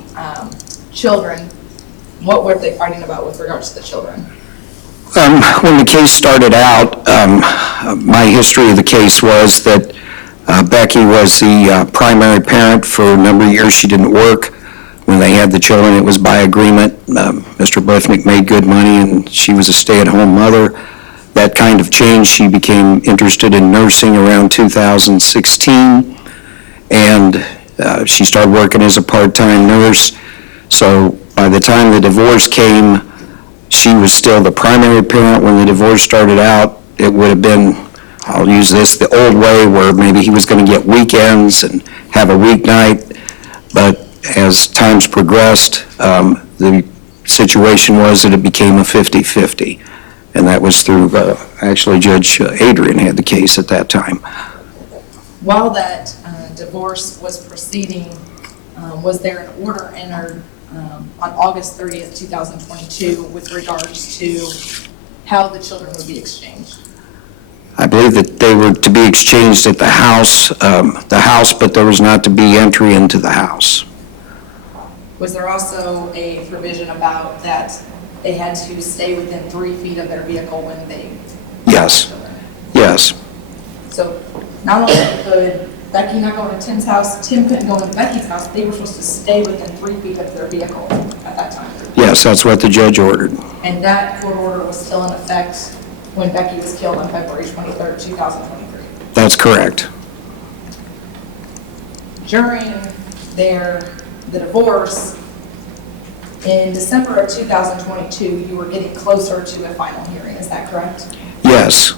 children. What were they fighting about with regards to the children? When the case started out, my history of the case was that Becky was the primary parent for a number of years. She didn't work. When they had the children, it was by agreement. Mr. Bliefnick made good money, and she was a stay-at-home mother. That kind of changed. She became interested in nursing around 2016, and she started working as a part-time nurse. So by the time the divorce came, she was still the primary parent. When the divorce started out, it would have been, I'll use this, the old way, where maybe he was going to get weekends and have a weeknight. But as times progressed, the situation was that it became a 50-50. And that was through, actually, Judge Adrian had the case at that time. While that divorce was proceeding, was there an order entered on August 30th, 2022, with regards to how the children would be exchanged? I believe that they were to be exchanged at the house, but there was not to be entry into the house. Was there also a provision about that they had to stay within 3 feet of their vehicle when they? Yes, yes, So not only could Becky not go into Tim's house, Tim couldn't go into Becky's house, they were supposed to stay within 3 feet of their vehicle at that time. yes, that's what the judge ordered. And that court order was still in effect when Becky was killed on February 23rd, 2023. That's correct. During the divorce, in December of 2022, you were getting closer to a final hearing, is that correct? Yes,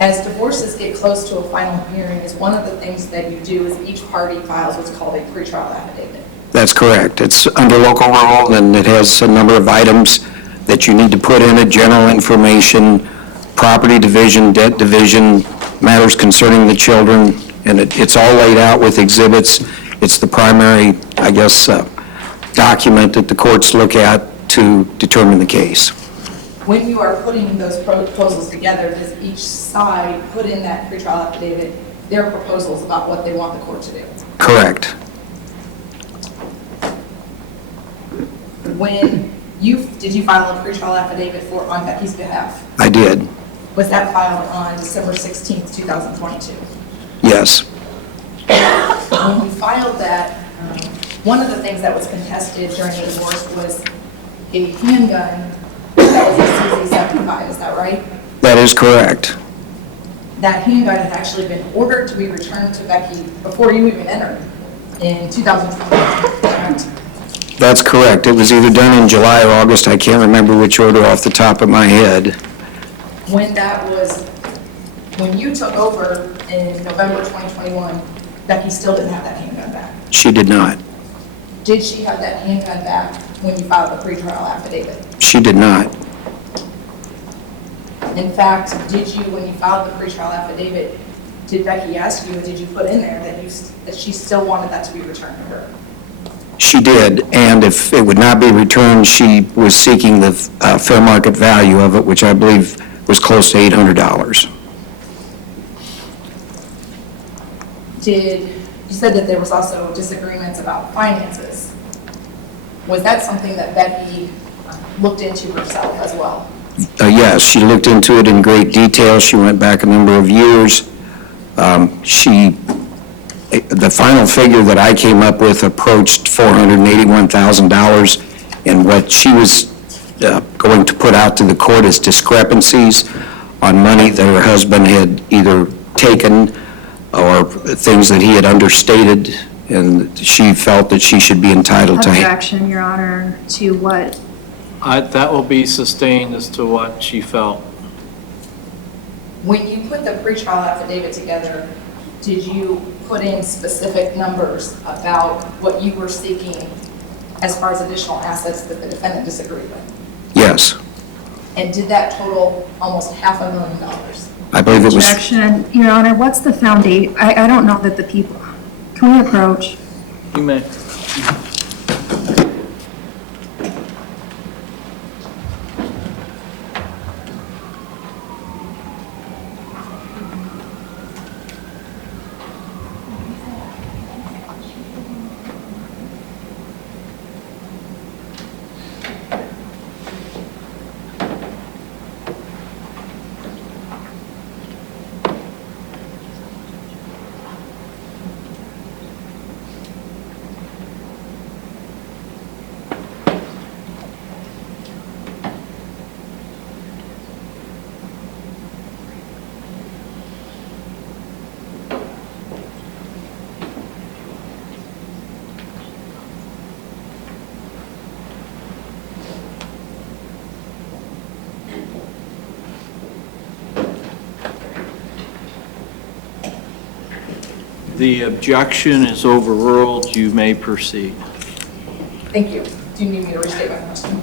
As divorces get close to a final hearing, is one of the things that you do is each party files what's called a pretrial affidavit. that's correct. It's under local rule, and it has a number of items that you need to put in it: general information, property division, debt division, matters concerning the children, and it's all laid out with exhibits. It's the primary, I guess, document that the courts look at to determine the case. When you are putting those proposals together, does each side put in that pretrial affidavit their proposals about what they want the court to do? Correct. Did you file a pretrial affidavit on Becky's behalf? I did, Was that filed on December 16th, 2022? yes. When you filed that, one of the things that was contested during the divorce was a handgun that was a CZ-75, is that right? That is correct. That handgun had actually been ordered to be returned to Becky before you even entered in 2020, correct? That's correct. It was either done in July or August. I can't remember which order off the top of my head. When you took over in November 2021, Becky still didn't have that handgun back. She did not. Did she have that handgun back when you filed the pretrial affidavit? She did not. In fact, when you filed the pretrial affidavit, did Becky ask you, or did you put in there that she still wanted that to be returned to her? She did, and if it would not be returned, she was seeking the fair market value of it, which I believe was close to $800. You said that there was also disagreements about finances. Was that something that Becky looked into herself as well? Yes, she looked into it in great detail. She went back a number of years. The final figure that I came up with approached $481,000, and what she was going to put out to the court as discrepancies on money that her husband had either taken or things that he had understated, and she felt that she should be entitled to. Objection, Your Honor, to what? That will be sustained as to what she felt. When you put the pretrial affidavit together, did you put in specific numbers about what you were seeking as far as additional assets that the defendant disagreed with? Yes. And did that total almost $500,000? I believe it was. Objection, Your Honor, what's the foundation? I don't know that the people, can we approach? You may. The objection is overruled. You may proceed. Thank you. Do you need me to restate my question?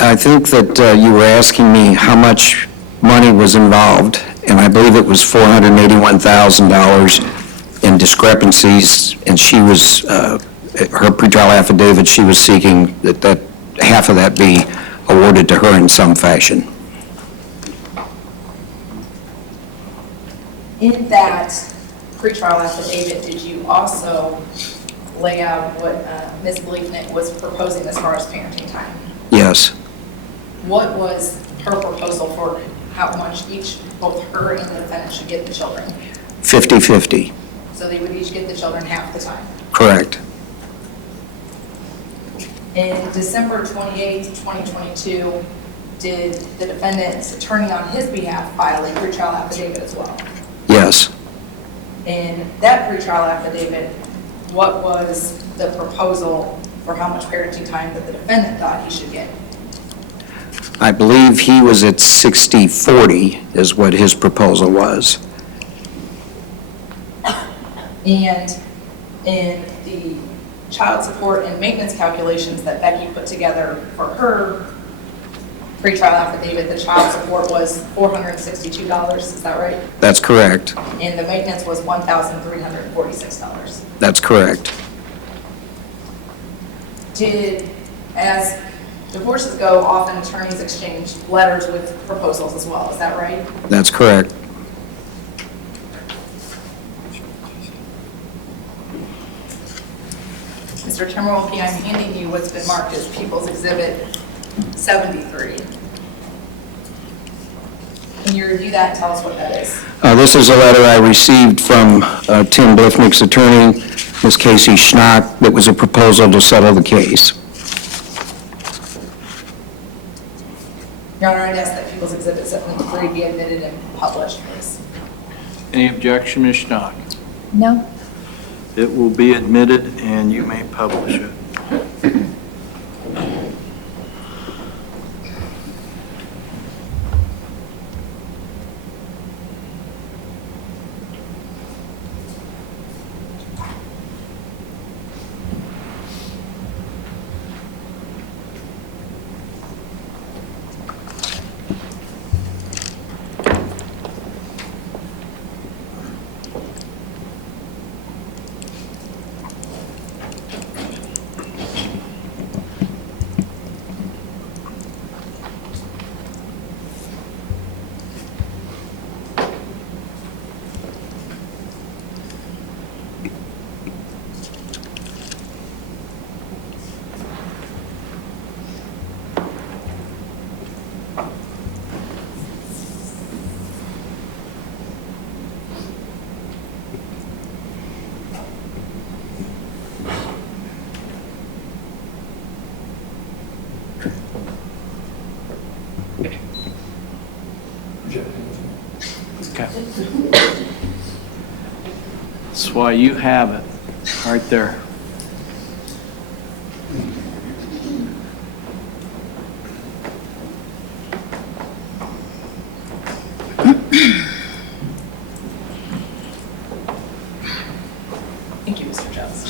I think that you were asking me how much money was involved, and I believe it was $481,000 in discrepancies, and she was her pretrial affidavit, she was seeking that half of that be awarded to her in some fashion. In that pretrial affidavit, did you also lay out what Ms. Bliefnick was proposing as far as parenting time? Yes. What was her proposal for how much each, both her and the defendant, should get the children? 50-50. So they would each get the children half the time. Correct. In December 28, 2022, did the defendant's attorney on his behalf file a pretrial affidavit as well? Yes. In that pretrial affidavit, what was the proposal for how much parenting time that the defendant thought he should get? I believe he was at 60-40 is what his proposal was. And in the child support and maintenance calculations that Becky put together for her pretrial affidavit, the child support was $462, is that right? That's correct. And the maintenance was $1,346. That's correct. As divorces go, often attorneys exchange letters with proposals as well, is that right? That's correct. Mr. Timberwolke, I'm handing you what's been marked as People's Exhibit 73. Can you review that and tell us what that is? This is a letter I received from Tim Bliefnick's attorney, Ms. Casey Schnock, that was a proposal to settle the case. Your Honor, I'd ask that People's Exhibit 73 be admitted and published, please. Any objection, Ms. Schnock? No? It will be admitted, and you may publish it. Okay. That's why you have it, right there. Thank you, Mr. Jones.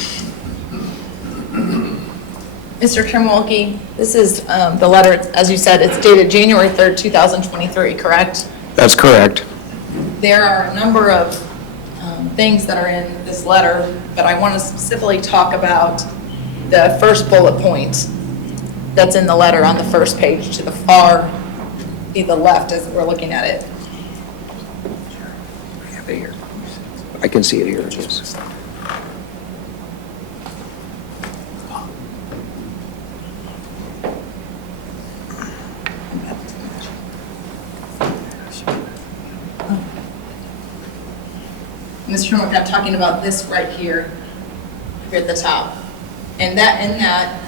Mr. Timberwolke, this is the letter, as you said, it's dated January 3rd, 2023, correct? That's correct. There are a number of things that are in this letter, but I want to specifically talk about the first bullet point that's in the letter on the first page to the far, the left as we're looking at it. I have it here. I can see it here. Yes. Mr. Timberwolke, I'm talking about this right here, here at the top. And that, in that,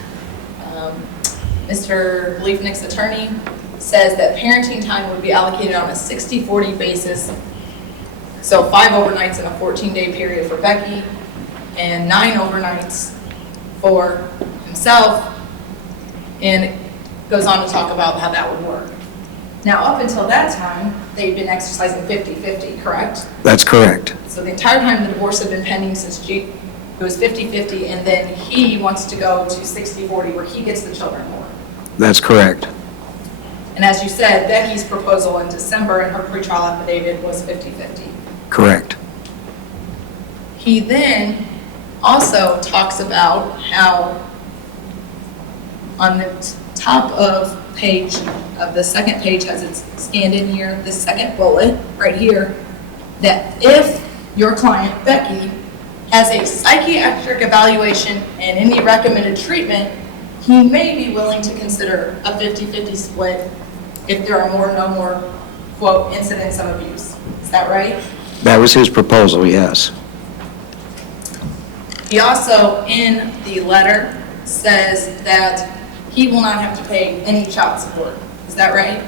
Mr. Bliefnick's attorney says that parenting time would be allocated on a 60-40 basis. So 5 overnights in a 14-day period for Becky and 9 overnights for himself. And it goes on to talk about how that would work. Now, up until that time, they've been exercising 50-50, correct? That's correct. So the entire time the divorce had been pending since it was 50-50, and then he wants to go to 60-40 where he gets the children more. That's correct. And as you said, Becky's proposal in December in her pretrial affidavit was 50-50. Correct. He then also talks about how on the top of page, of the second page has it scanned in here, the second bullet right here, that if your client, Becky, has a psychiatric evaluation and any recommended treatment, he may be willing to consider a 50-50 split if there are no more, quote, incidents of abuse. Is that right? That was his proposal, yes. He also, in the letter, says that he will not have to pay any child support. Is that right?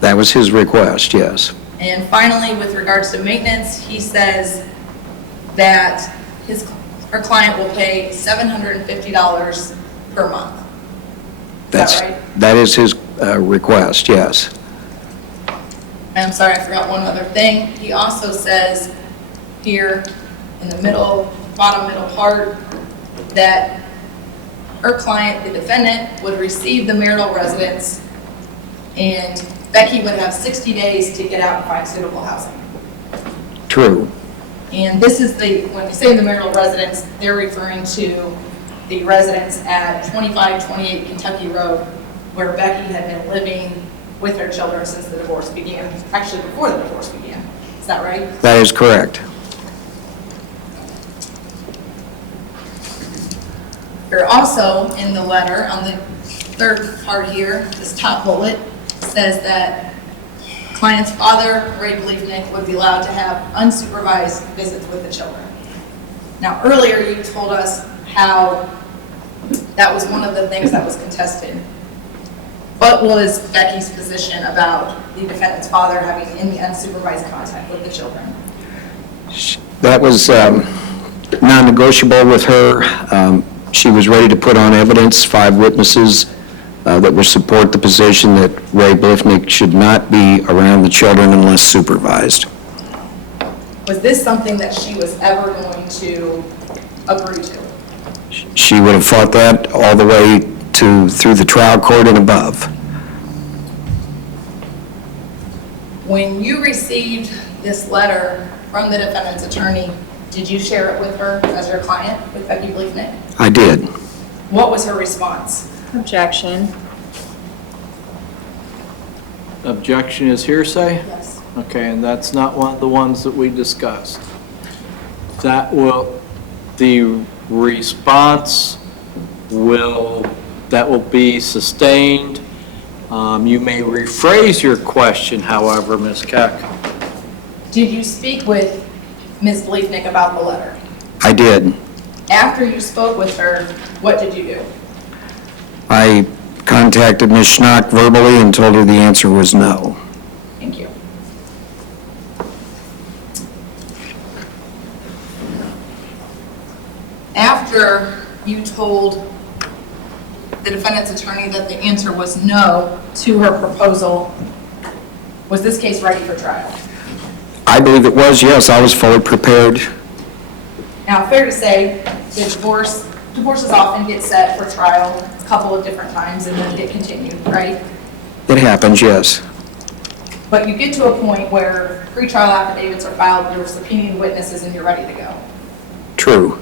That was his request, yes. And finally, with regards to maintenance, he says that her client will pay $750 per month. Is that right? That is his request, yes. And I'm sorry, I forgot one other thing. He also says here in the bottom middle part, that her client, the defendant, would receive the marital residence and Becky would have 60 days to get out and find suitable housing. True. And this is when we say the marital residence, they're referring to the residence at 2528 Kentucky Road, where Becky had been living with her children since the divorce began, actually before the divorce began. Is that right? That is correct. There also, in the letter, on the third part here, this top bullet, says that client's father, Ray Bliefnick, would be allowed to have unsupervised visits with the children. Now, earlier you told us how that was one of the things that was contested. What was Becky's position about the defendant's father having any unsupervised contact with the children? That was non-negotiable with her. She was ready to put on evidence, 5 witnesses that would support the position that Ray Bliefnick should not be around the children unless supervised. Was this something that she was ever going to agree to? She would have fought that all the way through the trial court and above. When you received this letter from the defendant's attorney, did you share it with her as your client, with Becky Bliefnick? I did. What was her response? Objection. Objection is hearsay? Yes. Okay, and that's not one of the ones that we discussed. The response will be sustained. You may rephrase your question, however, Ms. Keck. Did you speak with Ms. Bliefnick about the letter? I did. After you spoke with her, what did you do? I contacted Ms. Schnock verbally and told her the answer was no. Thank you. After you told the defendant's attorney that the answer was no to her proposal, was this case ready for trial? I believe it was, yes. I was fully prepared. Now, fair to say, the divorces often get set for trial a couple of different times and then get continued, right? It happens, yes. But you get to a point where pretrial affidavits are filed, you're subpoenaing witnesses, and you're ready to go. True.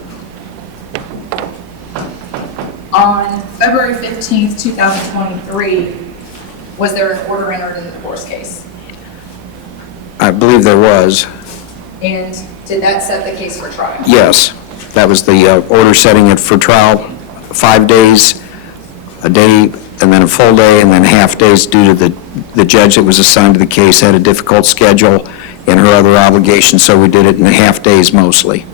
On February 15th, 2023, was there an order entered in the divorce case? I believe there was. And did that set the case for trial? Yes. That was the order setting it for trial, 5 days, a day, and then a full day, and then half days due to the judge that was assigned to the case had a difficult schedule and her other obligations, so we did it in the half days mostly.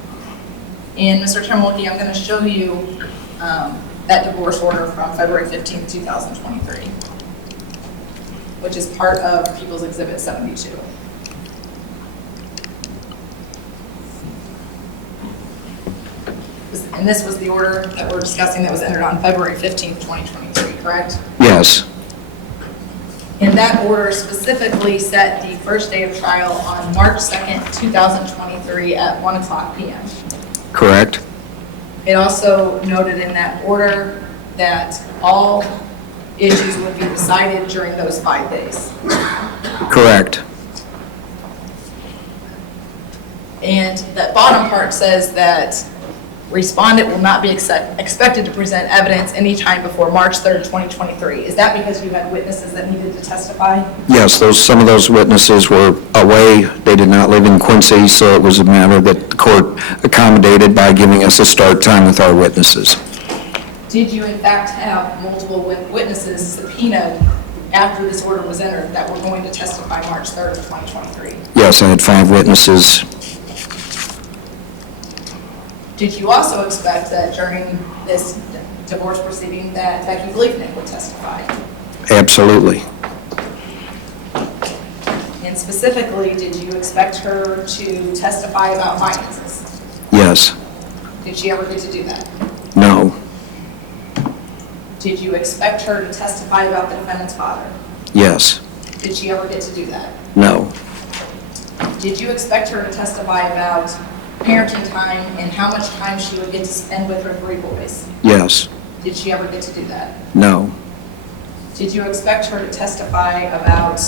And Mr. Termolke, I'm going to show you that divorce order from February 15th, 2023, which is part of People's Exhibit 72. And this was the order that we're discussing that was entered on February 15th, 2023, correct? Yes. And that order specifically set the first day of trial on March 2nd, 2023 at 1:00 p.m. Correct. It also noted in that order that all issues would be decided during those 5 days. Correct. And that bottom part says that respondent will not be expected to present evidence anytime before March 3rd, 2023. Is that because you had witnesses that needed to testify? Yes, some of those witnesses were away. They did not live in Quincy, so it was a matter that the court accommodated by giving us a start time with our witnesses. Did you in fact have multiple witnesses subpoenaed after this order was entered that were going to testify March 3rd of 2023? Yes, I had 5 witnesses. Did you also expect that during this divorce proceeding that Becky Bliefnick would testify? Absolutely. And specifically, did you expect her to testify about finances? Yes. Did she ever get to do that? No. Did you expect her to testify about the defendant's father? Yes. Did she ever get to do that? No. Did you expect her to testify about parenting time and how much time she would get to spend with her 3 boys? Yes. Did she ever get to do that? No. Did you expect her to testify about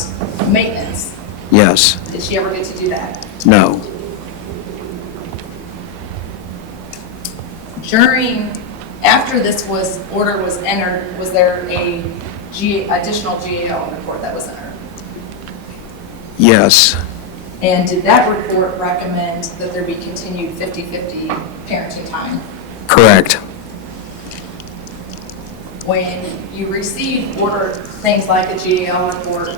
maintenance? Yes. Did she ever get to do that? No. After this order was entered, was there a additional GAO report that was entered? Yes. And did that report recommend that there be continued 50-50 parenting time? Correct. When you receive things like a GAO report,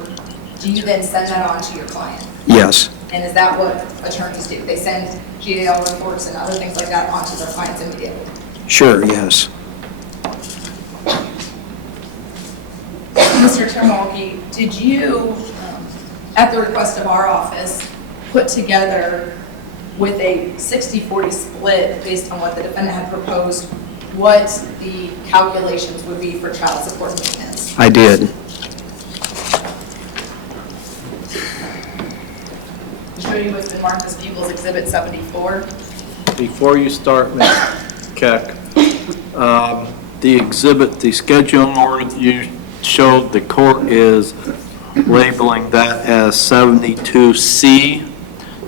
do you then send that on to your client? Yes. And is that what attorneys do? They send GAO reports and other things like that onto their clients immediately? Sure, yes. Mr. Termolke, did you, at the request of our office, put together with a 60-40 split based on what the defendant had proposed, what the calculations would be for child support maintenance? I did. To show you what's been marked as People's Exhibit 74. Before you start, Ms. Keck, the exhibit, the scheduling order that you showed, the court is labeling that as 72C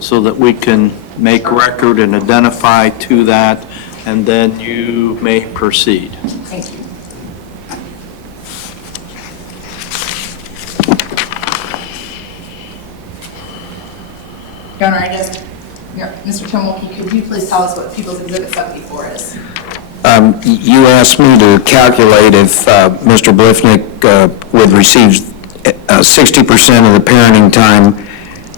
so that we can make record and identify to that, and then you may proceed. Thank you. Your Honor, I guess, Mr. Termolke, could you please tell us what People's Exhibit 74 is? You asked me to calculate if Mr. Bliefnick would receive 60% of the parenting time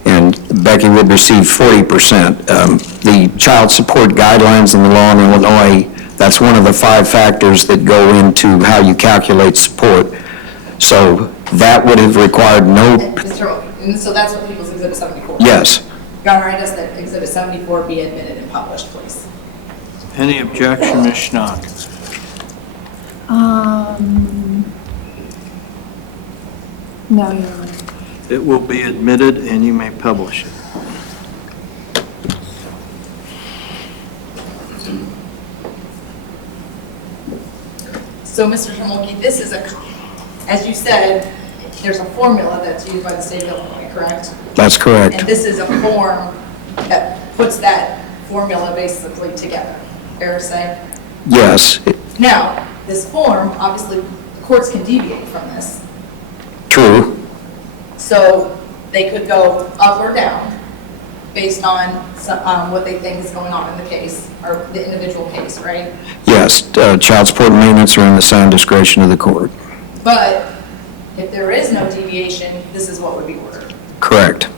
and Becky would receive 40%. The child support guidelines in the law in Illinois, that's one of the 5 factors that go into how you calculate support. So that would have required no... And so that's what People's Exhibit 74 is? Yes. Your Honor, I ask that Exhibit 74 be admitted and published, please. Any objection, Ms. Schnock? No, Your Honor. It will be admitted and you may publish it. So, Mr. Termolke, this is as you said, there's a formula that's used by the state of Illinois, correct? That's correct. And this is a form that puts that formula basically together, fair to say? Yes. Now, this form, obviously, the courts can deviate from this. True. So they could go up or down based on what they think is going on in the case, or the individual case, right? Yes. Child support and maintenance are in the sound discretion of the court. But if there is no deviation, this is what would be ordered. Correct.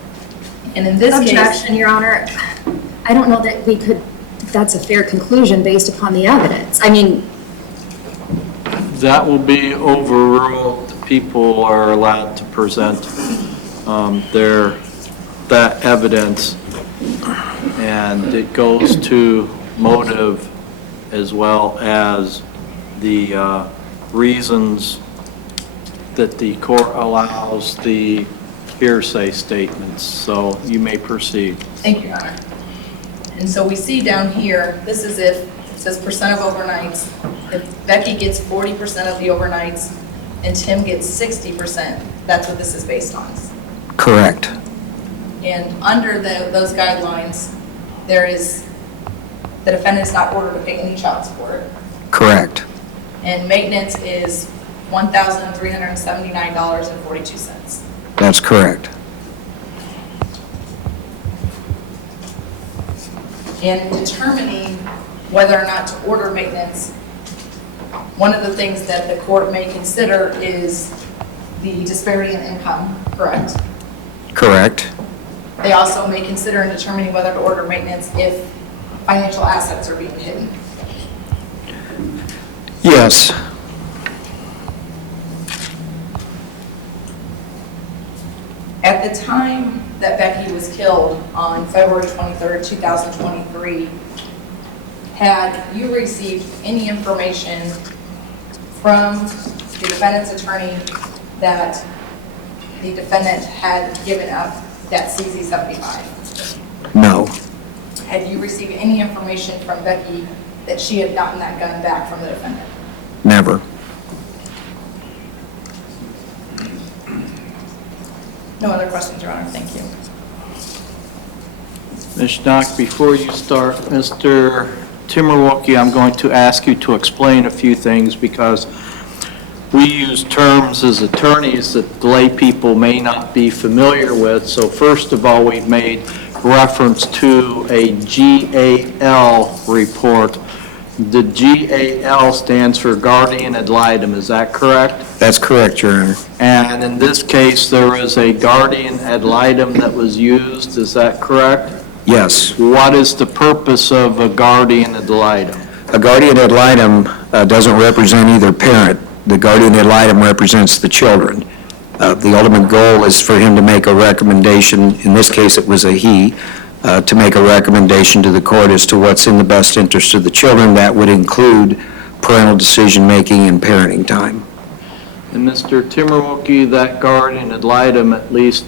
And in this case... Objection, Your Honor. I don't know that we could, that's a fair conclusion based upon the evidence. I mean... That will be overruled. People are allowed to present that evidence, and it goes to motive as well as the reasons that the court allows the hearsay statements. So you may proceed. Thank you, Your Honor. And so we see down here, this is if it says percent of overnights. If Becky gets 40% of the overnights and Tim gets 60%, that's what this is based on. Correct. And under those guidelines, there is the defendant is not ordered to pay any child support, Correct. and maintenance is $1,379.42. That's correct. In determining whether or not to order maintenance, one of the things that the court may consider is the disparity in income, correct? Correct. They also may consider in determining whether to order maintenance if financial assets are being hidden. Yes. At the time that Becky was killed on February 23rd, 2023, had you received any information from the defendant's attorney that the defendant had given up that CZ-75? No. Had you received any information from Becky that she had gotten that gun back from the defendant? Never. No other questions, Your Honor. Thank you. Ms. Schnock, before you start, Mr. Timmerwolke, I'm going to ask you to explain a few things because we use terms as attorneys that lay people may not be familiar with. So first of all, we've made reference to a GAL report. The GAL stands for guardian ad litem, is that correct? That's correct, Your Honor. And in this case, there is a guardian ad litem that was used, is that correct? Yes. What is the purpose of a guardian ad litem? A guardian ad litem doesn't represent either parent. The guardian ad litem represents the children. The ultimate goal is for him to make a recommendation, in this case it was a he, to make a recommendation to the court as to what's in the best interest of the children. That would include parental decision-making and parenting time. And Mr. Timmerwolke, that guardian ad litem, at least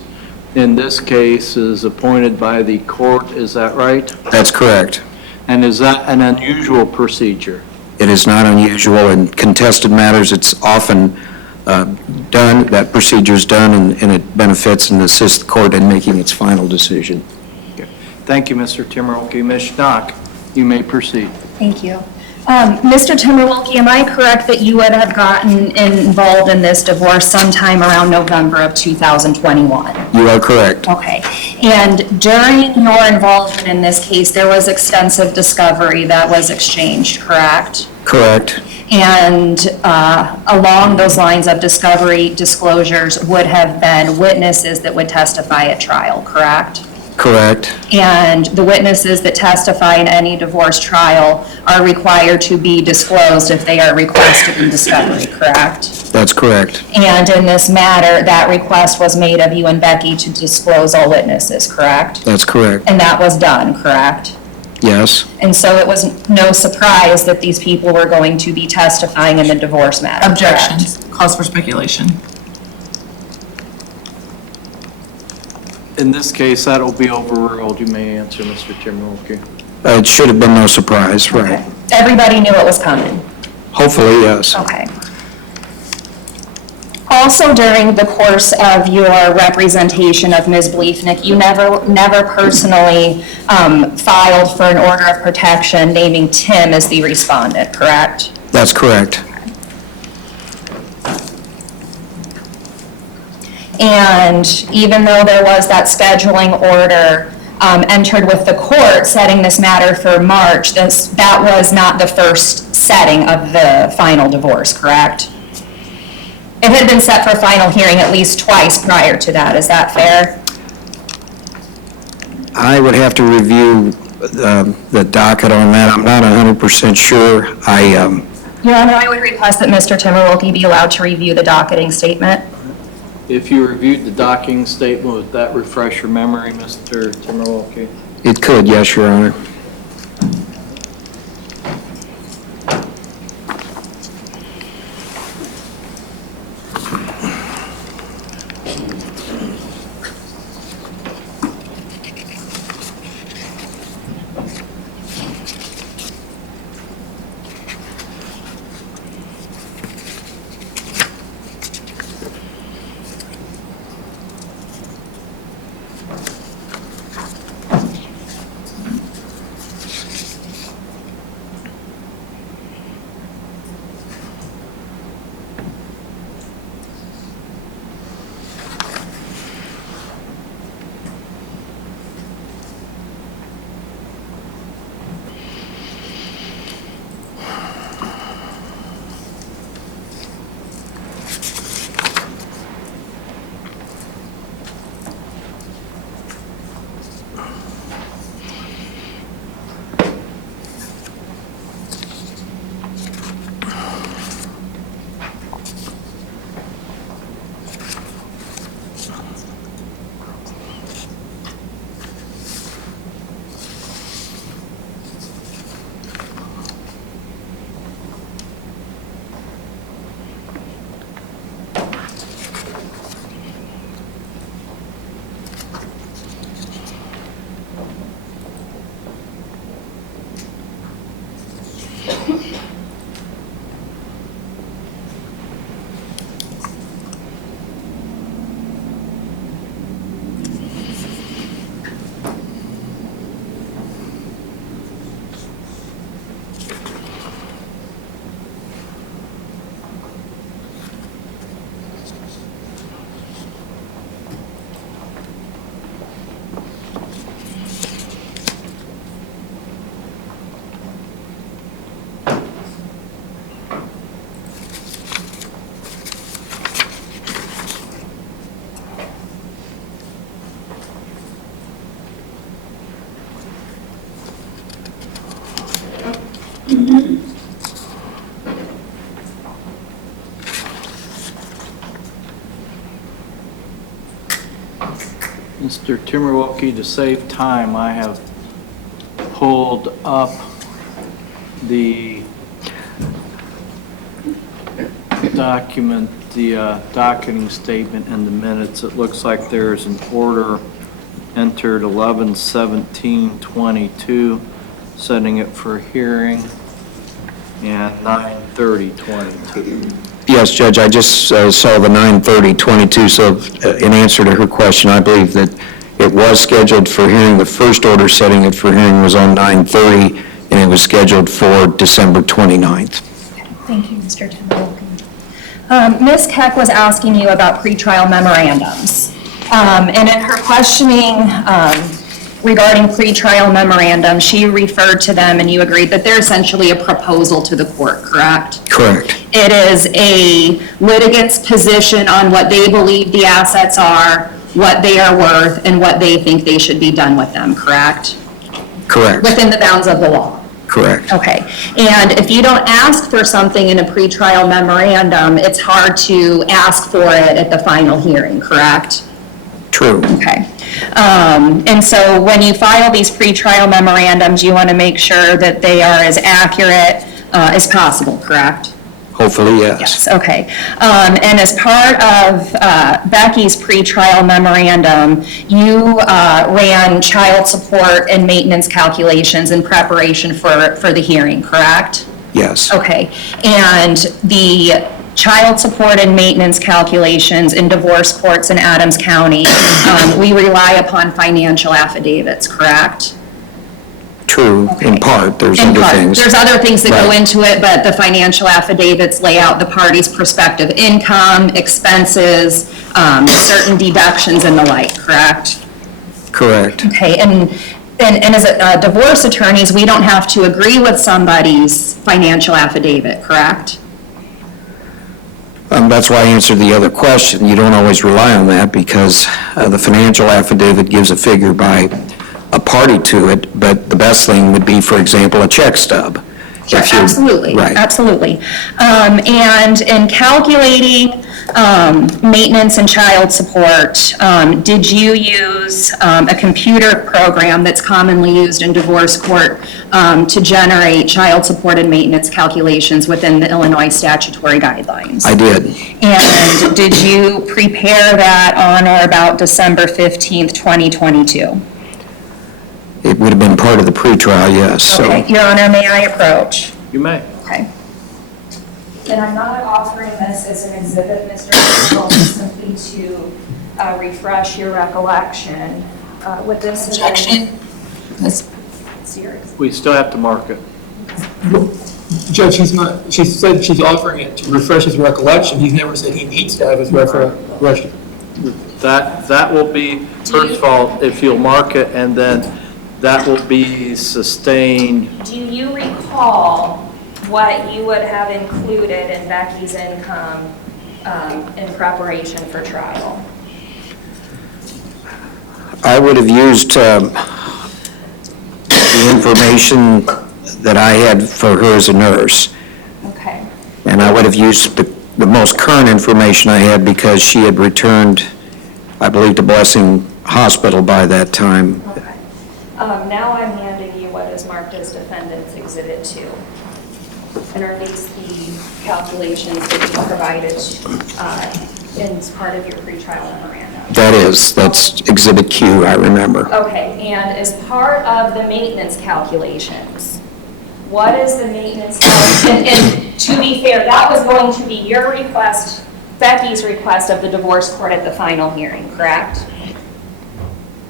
in this case, is appointed by the court, is that right? That's correct. And is that an unusual procedure? It is not unusual. In contested matters, it's often done, that procedure is done, and it benefits and assists the court in making its final decision. Okay. Thank you, Mr. Timmerwolke. Ms. Schnock, you may proceed. Thank you. Mr. Timmerwolke, am I correct that you would have gotten involved in this divorce sometime around November of 2021? You are correct. Okay. And during your involvement in this case, there was extensive discovery that was exchanged, correct? Correct. And along those lines of discovery, disclosures would have been witnesses that would testify at trial, correct? Correct. And the witnesses that testify in any divorce trial are required to be disclosed if they are requested in discovery, correct? That's correct. And in this matter, that request was made of you and Becky to disclose all witnesses, correct? That's correct. And that was done, correct? Yes. And so it was no surprise that these people were going to be testifying in the divorce matter, correct? Objections. Cause for speculation. In this case, that'll be overruled. You may answer, Mr. Timmerwolke. It should have been no surprise, right? Okay. Everybody knew it was coming. Hopefully, yes. Okay. Also, during the course of your representation of Ms. Bliefnick, you never personally filed for an order of protection naming Tim as the respondent, correct? That's correct. And even though there was that scheduling order entered with the court setting this matter for March, that was not the first setting of the final divorce, correct? It had been set for final hearing at least twice prior to that, is that fair? I would have to review the docket on that. I'm not 100% sure. Your Honor, I would request that Mr. Timmerwolke be allowed to review the docketing statement. If you reviewed the docking statement, would that refresh your memory, Mr. Timmerwolke? It could, yes, Your Honor. Mr. Timberwolke, to save time, I have pulled up the document, the docketing statement and the minutes. It looks like there's an order entered 11/17/22, setting it for hearing, and 9/30/22. Yes, Judge, I just saw the 9/30/22, so in answer to her question, I believe that it was scheduled for hearing. The first order setting it for hearing was on 9/30, and it was scheduled for December 29th. Thank you, Mr. Timberwolke. Ms. Keck was asking you about pretrial memorandums. And in her questioning regarding pretrial memorandums, she referred to them and you agreed that they're essentially a proposal to the court, correct? Correct. It is a litigant's position on what they believe the assets are, what they are worth, and what they think they should be done with them, correct? Correct. Within the bounds of the law. Correct. Okay, and if you don't ask for something in a pretrial memorandum, it's hard to ask for it at the final hearing, correct? True. Okay. And so when you file these pretrial memorandums, you want to make sure that they are as accurate as possible, correct? Hopefully, yes. Yes, okay. And as part of Becky's pretrial memorandum, you ran child support and maintenance calculations in preparation for the hearing, correct? Yes. Okay. And the child support and maintenance calculations in divorce courts in Adams County, we rely upon financial affidavits, correct? True, in part. There's In other part. things. There's other things that go Right. into it, but the financial affidavits lay out the parties' prospective income, expenses, certain deductions and the like, correct? Correct. Okay, and as divorce attorneys, we don't have to agree with somebody's financial affidavit, correct? That's why I answered the other question. You don't always rely on that because the financial affidavit gives a figure by a party to it, but the best thing would be, for example, a check stub. Sure, If you- absolutely, Right. absolutely. And in calculating maintenance and child support, did you use a computer program that's commonly used in divorce court to generate child support and maintenance calculations within the Illinois statutory guidelines? I did. And did you prepare that on or about December 15th, 2022? It would have been part of the pretrial, yes, so. Okay, Your Honor, may I approach? You may. Okay. And I'm not offering this as an exhibit, Mr. Principal, simply to refresh your recollection. With this objection, serious. We still have to mark it. Judge, she said she's offering it to refresh his recollection. He's never said he needs to have his recollection. That will be, first of all, if you'll mark it, and then that will be sustained. Do you recall what you would have included in Becky's income in preparation for trial? I would have used the information that I had for her as a nurse. Okay. And I would have used the most current information I had because she had returned, I believe, to Blessing Hospital by that time. Okay. Now I'm handing you what is marked as Defendant's Exhibit 2. And are these the calculations that you provided as part of your pretrial memorandum? That's Exhibit Q, I remember. Okay, and as part of the maintenance calculations, what is the maintenance, and to be fair, that was going to be your request, Becky's request of the divorce court at the final hearing, correct?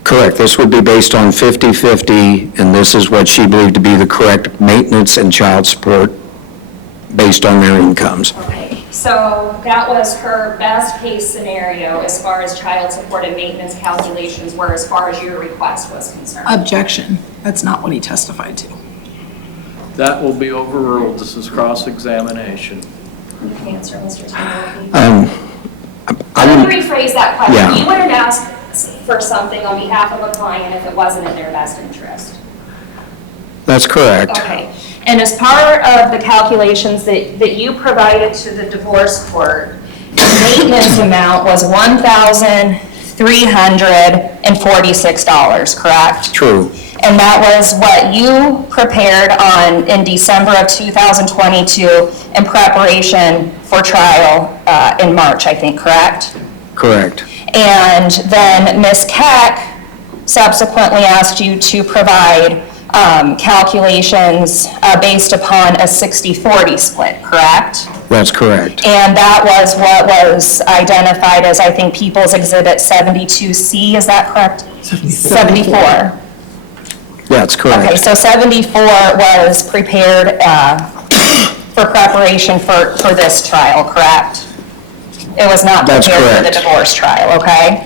Correct. This would be based on 50/50, and this is what she believed to be the correct maintenance and child support based on their incomes. Okay, so that was her best case scenario as far as child support and maintenance calculations were as far as your request was concerned. Objection. That's not what he testified to. That will be overruled. This is cross-examination. You can answer, Mr. Timberwolke. I Let would, me rephrase that question. Yeah. You wouldn't ask for something on behalf of a client if it wasn't in their best interest. that's correct. Okay, and as part of the calculations that you provided to the divorce court, the maintenance amount was $1,039 $1,346, correct? True. And that was what you prepared in December of 2022 in preparation for trial in March, I think, correct? Correct. And then Ms. Keck subsequently asked you to provide calculations based upon a 60-40 split, correct? That's correct. And that was what was identified as, I think, People's Exhibit 72C, is that correct? 74. That's correct. Okay, so 74 was prepared for preparation for this trial, correct? It was not That's prepared for the correct. divorce trial, okay?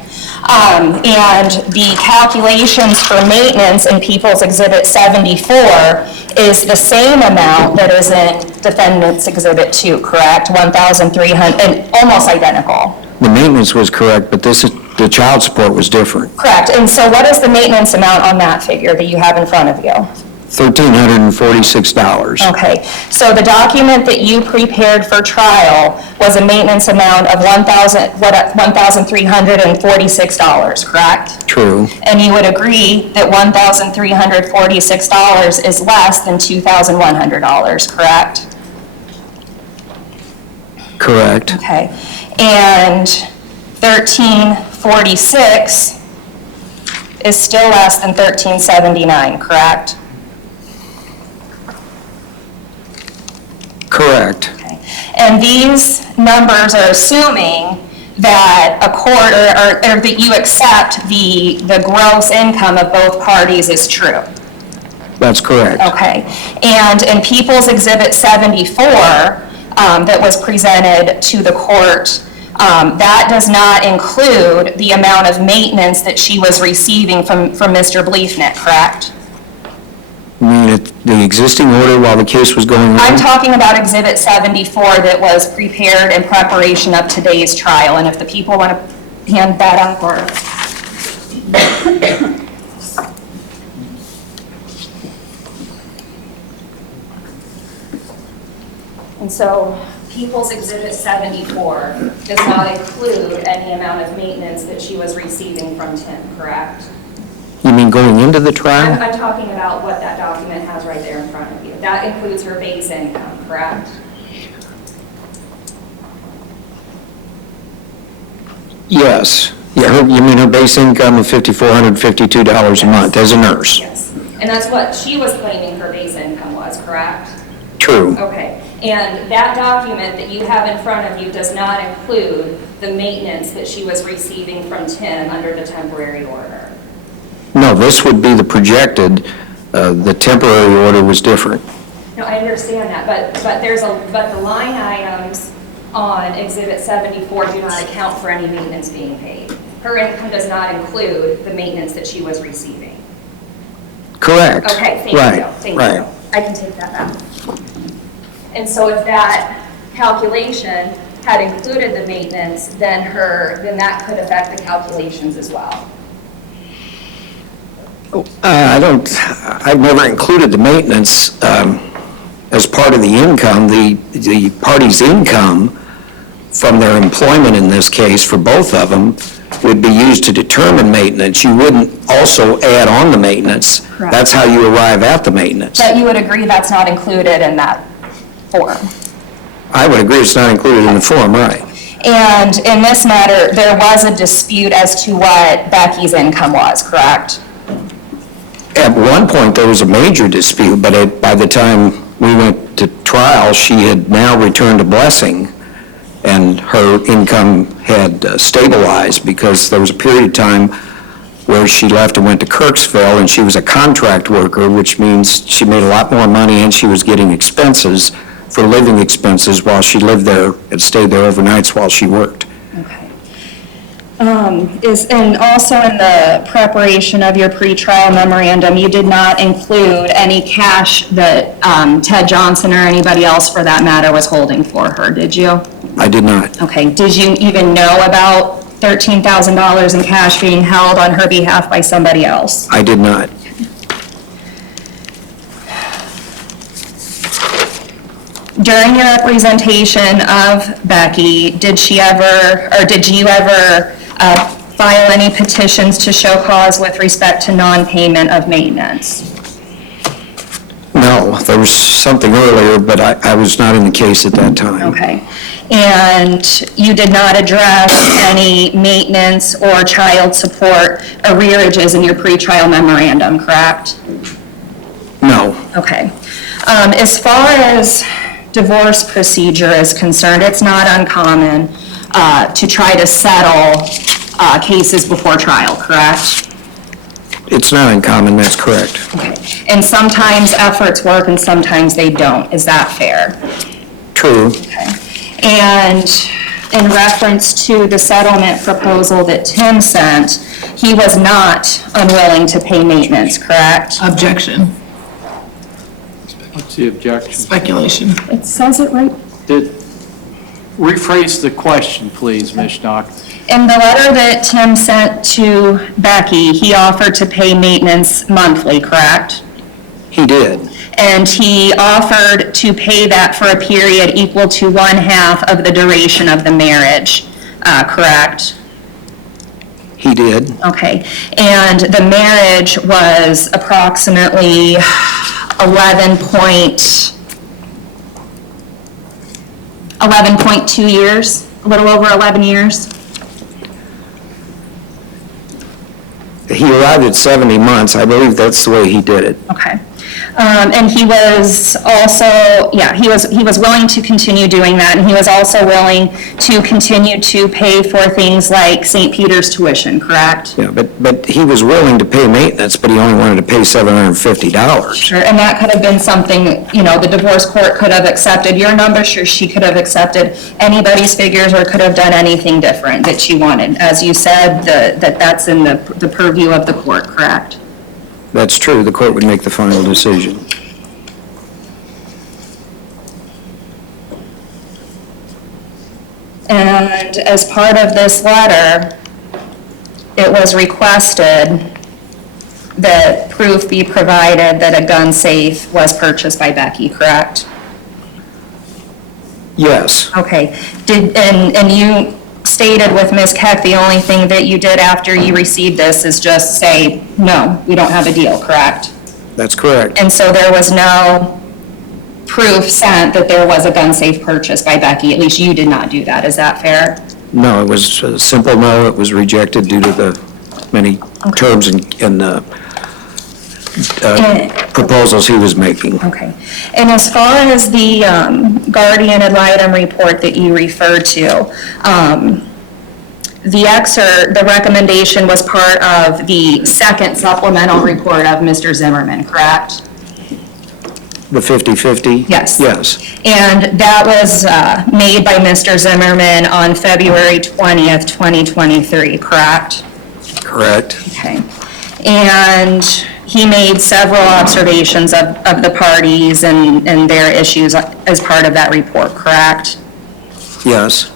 And the calculations for maintenance in People's Exhibit 74 is the same amount that is in Defendant's Exhibit 2, correct? 1,300, and almost identical. The maintenance was correct, but the child support was different. Correct, and so what is the maintenance amount on that figure that you have in front of you? $1,346. Okay, so the document that you prepared for trial was a maintenance amount of $1,346, correct? True. And you would agree that $1,346 is less than $2,100, correct? Correct. Okay, and 1,346 is still less than 1,379, correct? Correct. Okay. And these numbers are assuming that a court, or that you accept the gross income of both parties is true. That's correct. Okay. And in People's Exhibit 74, that was presented to the court, that does not include the amount of maintenance that she was receiving from Mr. Bliefnick, correct? You mean the existing order while the case was going on? I'm talking about Exhibit 74 that was prepared in preparation of today's trial, and if the people want to hand that up, or... And so, People's Exhibit 74 does not include any amount of maintenance that she was receiving from Tim, correct? You mean going into the trial? I'm talking about what that document has right there in front of you. That includes her base income, correct? Yes. Yeah, you mean her base income of $5,452 a month as a nurse? Yes. And that's what she was claiming her base income was, correct? True. Okay. And that document that you have in front of you does not include the maintenance that she was receiving from Tim under the temporary order. No, this would be the projected. The temporary order was different. No, I understand that, but the line items on Exhibit 74 do not account for any maintenance being paid. Her income does not include the maintenance that she was receiving. Correct. Okay, thank Right. you. Thank Right. you. I can take that back. And so if that calculation had included the maintenance, then that could affect the calculations as well. I've never included the maintenance as part of the income. The party's income from their employment in this case, for both of them, would be used to determine maintenance. You wouldn't also add on the maintenance. Correct. That's how you arrive at the maintenance. But you would agree that's not included in that form? I would agree it's not included in the form, right. And in this matter, there was a dispute as to what Becky's income was, correct? At one point, there was a major dispute, but by the time we went to trial, she had now returned to Blessing, and her income had stabilized because there was a period of time where she left and went to Kirksville, and she was a contract worker, which means she made a lot more money and she was getting expenses for living expenses while she lived there and stayed there overnights while she worked. Okay. And also in the preparation of your pretrial memorandum, you did not include any cash that Ted Johnson or anybody else for that matter was holding for her, did you? I did not. Okay. Did you even know about $13,000 in cash being held on her behalf by somebody else? I did not. During your representation of Becky, did you ever file any petitions to show cause with respect to non-payment of maintenance? No, there was something earlier, but I was not in the case at that time. Okay. And you did not address any maintenance or child support arrearages in your pretrial memorandum, correct? No. Okay. As far as divorce procedure is concerned, it's not uncommon to try to settle cases before trial, correct? It's not uncommon, that's correct. Okay. And sometimes efforts work and sometimes they don't. Is that fair? True. Okay. And in reference to the settlement proposal that Tim sent, he was not unwilling to pay maintenance, correct? Objection. What's the objection? Speculation. It says it right. Rephrase the question, please, Ms. Schnock. In the letter that Tim sent to Becky, he offered to pay maintenance monthly, correct? He did. And he offered to pay that for a period equal to 1/2 of the duration of the marriage, correct? He did. Okay. And the marriage was approximately 11.2 years, a little over 11 years. He arrived at 70 months. I believe that's the way he did it. Okay. And he was also, he was willing to continue doing that, and he was also willing to continue to pay for things like St. Peter's tuition, correct? Yeah, but he was willing to pay maintenance, but he only wanted to pay $750. Sure, and that could have been something, the divorce court could have accepted your number, sure, she could have accepted anybody's figures or could have done anything different that she wanted. As you said, that's in the purview of the court, correct? That's true. The court would make the final decision. And as part of this letter, it was requested that proof be provided that a gun safe was purchased by Becky, correct? Yes. Okay. And you stated with Ms. Keck, the only thing that you did after you received this is just say, no, we don't have a deal, correct? That's correct. And so there was no proof sent that there was a gun safe purchased by Becky, at least you did not do that, is that fair? No, it was a simple no. It was rejected due to the many terms and proposals he was making. Okay. And as far as the guardian ad litem report that you referred to, the excerpt, the recommendation was part of the second supplemental report of Mr. Zimmerman, correct? The 50-50? Yes. Yes. And that was made by Mr. Zimmerman on February 20th, 2023, correct? Correct. Okay. And he made several observations of the parties and their issues as part of that report, correct? Yes.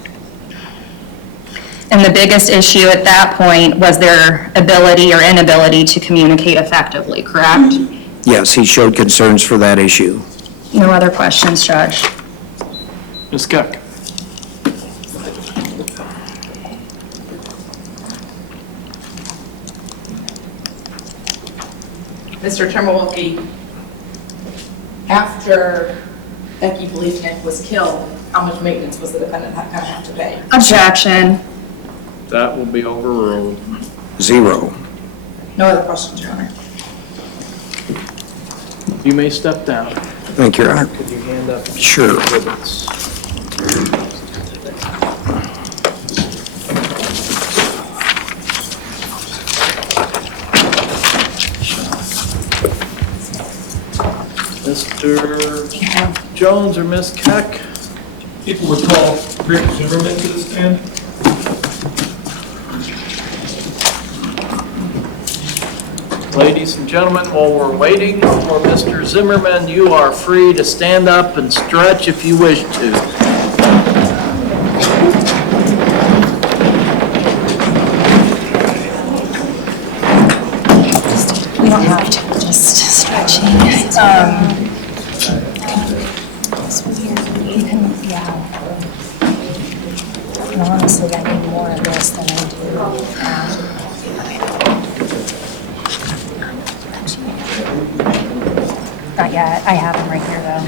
And the biggest issue at that point was their ability or inability to communicate effectively, correct? Yes, he showed concerns for that issue. No other questions, Judge? Ms. Keck. Mr. Timberwolke, after Becky Bliefnick was killed, how much maintenance was the defendant going to have to pay? Objection. That will be overruled. 0. No other questions, Your Honor. You may step down. Thank you, Your Honor. Could you hand up? Sure. Exhibits? Mr. Jones or Ms. Keck? People would call Rick Zimmerman to the stand. Ladies and gentlemen, while we're waiting for Mr. Zimmerman, you are free to stand up and stretch if you wish to. We don't have to, just stretching. You can, yeah. And honestly, I need more of this than I do. Not yet. I have them right here, though.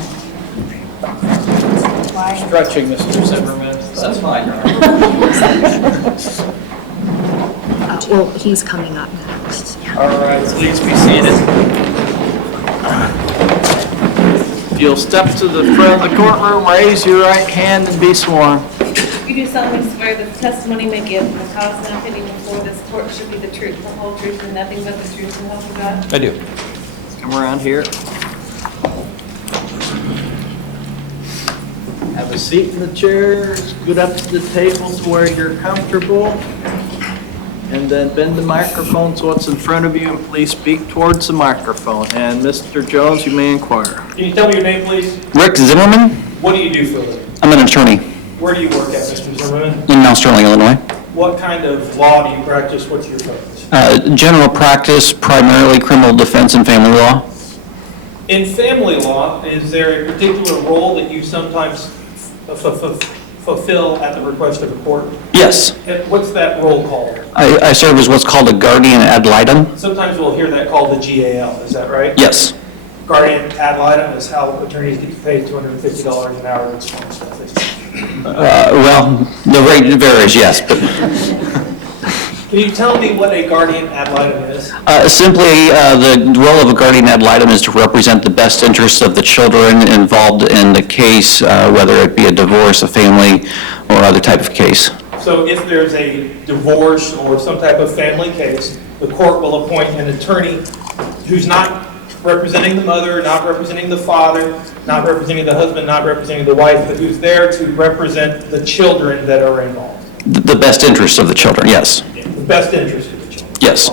Why? Stretching, Mr. Zimmerman. That's fine. Well, he's coming up next. All right, please be seated. You'll step to the front of the courtroom, raise your right hand, and be sworn. You do solemnly swear that the testimony may give in the cause and opinion before this court should be the truth, the whole truth, and nothing but the truth, and help you God? I do. Come around here. Have a seat in the chair, scoot up to the table to where you're comfortable, and then bend the microphone so it's in front of you, and please speak towards the microphone. And Mr. Jones, you may inquire. Can you tell me your name, please? Rick Zimmerman. What do you do for a living? I'm an attorney Where do you work at, Mr. Zimmerman? in Mount Sterling, Illinois. What kind of law do you practice? What's your focus? General practice, primarily criminal defense and family law. In family law, is there a particular role that you sometimes fulfill at the request of a court? Yes, What's that role called? I serve as what's called a guardian ad litem. Sometimes we'll hear that called the GAL, is that right? Yes, Guardian ad litem is how attorneys get paid $250 an hour. That's fun stuff. well, the rate varies, yes, but Can you tell me what a guardian ad litem is? simply the role of a guardian ad litem is to represent the best interests of the children involved in the case, whether it be a divorce, a family, or other type of case. So if there's a divorce or some type of family case, the court will appoint an attorney who's not representing the mother, not representing the father, not representing the husband, not representing the wife, but who's there to represent the children that are involved. The best interests of the children, yes. The best interest of the children. Yes.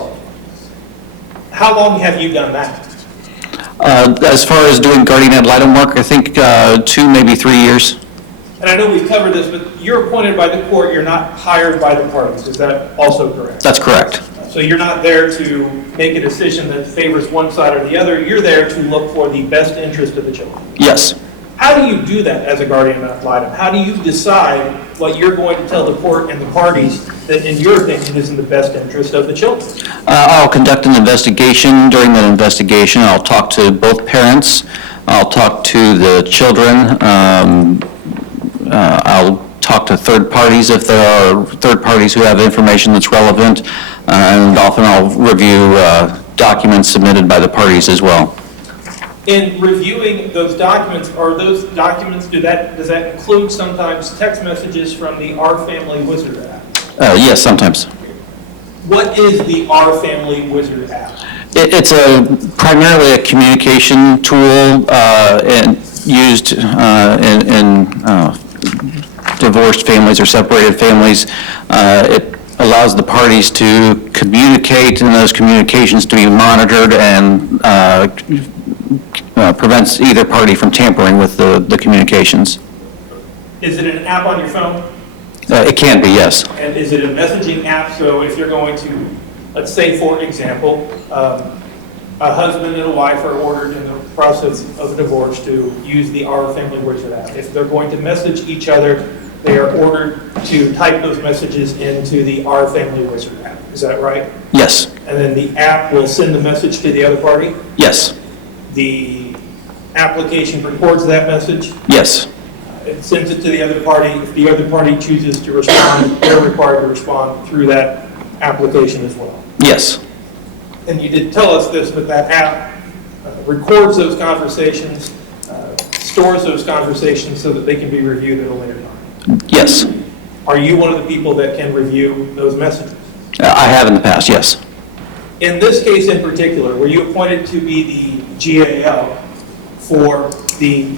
How long have you done that? As far as doing guardian ad litem work, I think 2, maybe 3 years. And I know we've covered this, but you're appointed by the court, you're not hired by the parties. Is that also correct? That's correct. So you're not there to make a decision that favors one side or the other. You're there to look for the best interest of the children. Yes. How do you do that as a guardian ad litem? How do you decide what you're going to tell the court and the parties that, in your opinion, is in the best interest of the children? I'll conduct an investigation. During that investigation, I'll talk to both parents. I'll talk to the children. I'll talk to third parties if there are third parties who have information that's relevant, and often I'll review documents submitted by the parties as well. In reviewing those documents, does that include sometimes text messages from the Our Family Wizard app? Yes, sometimes. What is the Our Family Wizard app? It's primarily a communication tool and used in divorced families or separated families. It allows the parties to communicate, and those communications to be monitored, and prevents either party from tampering with the communications. Is it an app on your phone? It can be, yes. And is it a messaging app? So if you're going to, let's say, for example, a husband and a wife are ordered in the process of a divorce to use the Our Family Wizard app. If they're going to message each other, they are ordered to type those messages into the Our Family Wizard app. Is that right? Yes. And then the app will send the message to the other party? Yes. The application records that message? Yes. It sends it to the other party. If the other party chooses to respond, they're required to respond through that application as well. Yes. And you did tell us this, but that app records those conversations, stores those conversations so that they can be reviewed at a later time. Yes. Are you one of the people that can review those messages? I have in the past, yes. In this case in particular, were you appointed to be the GAL for the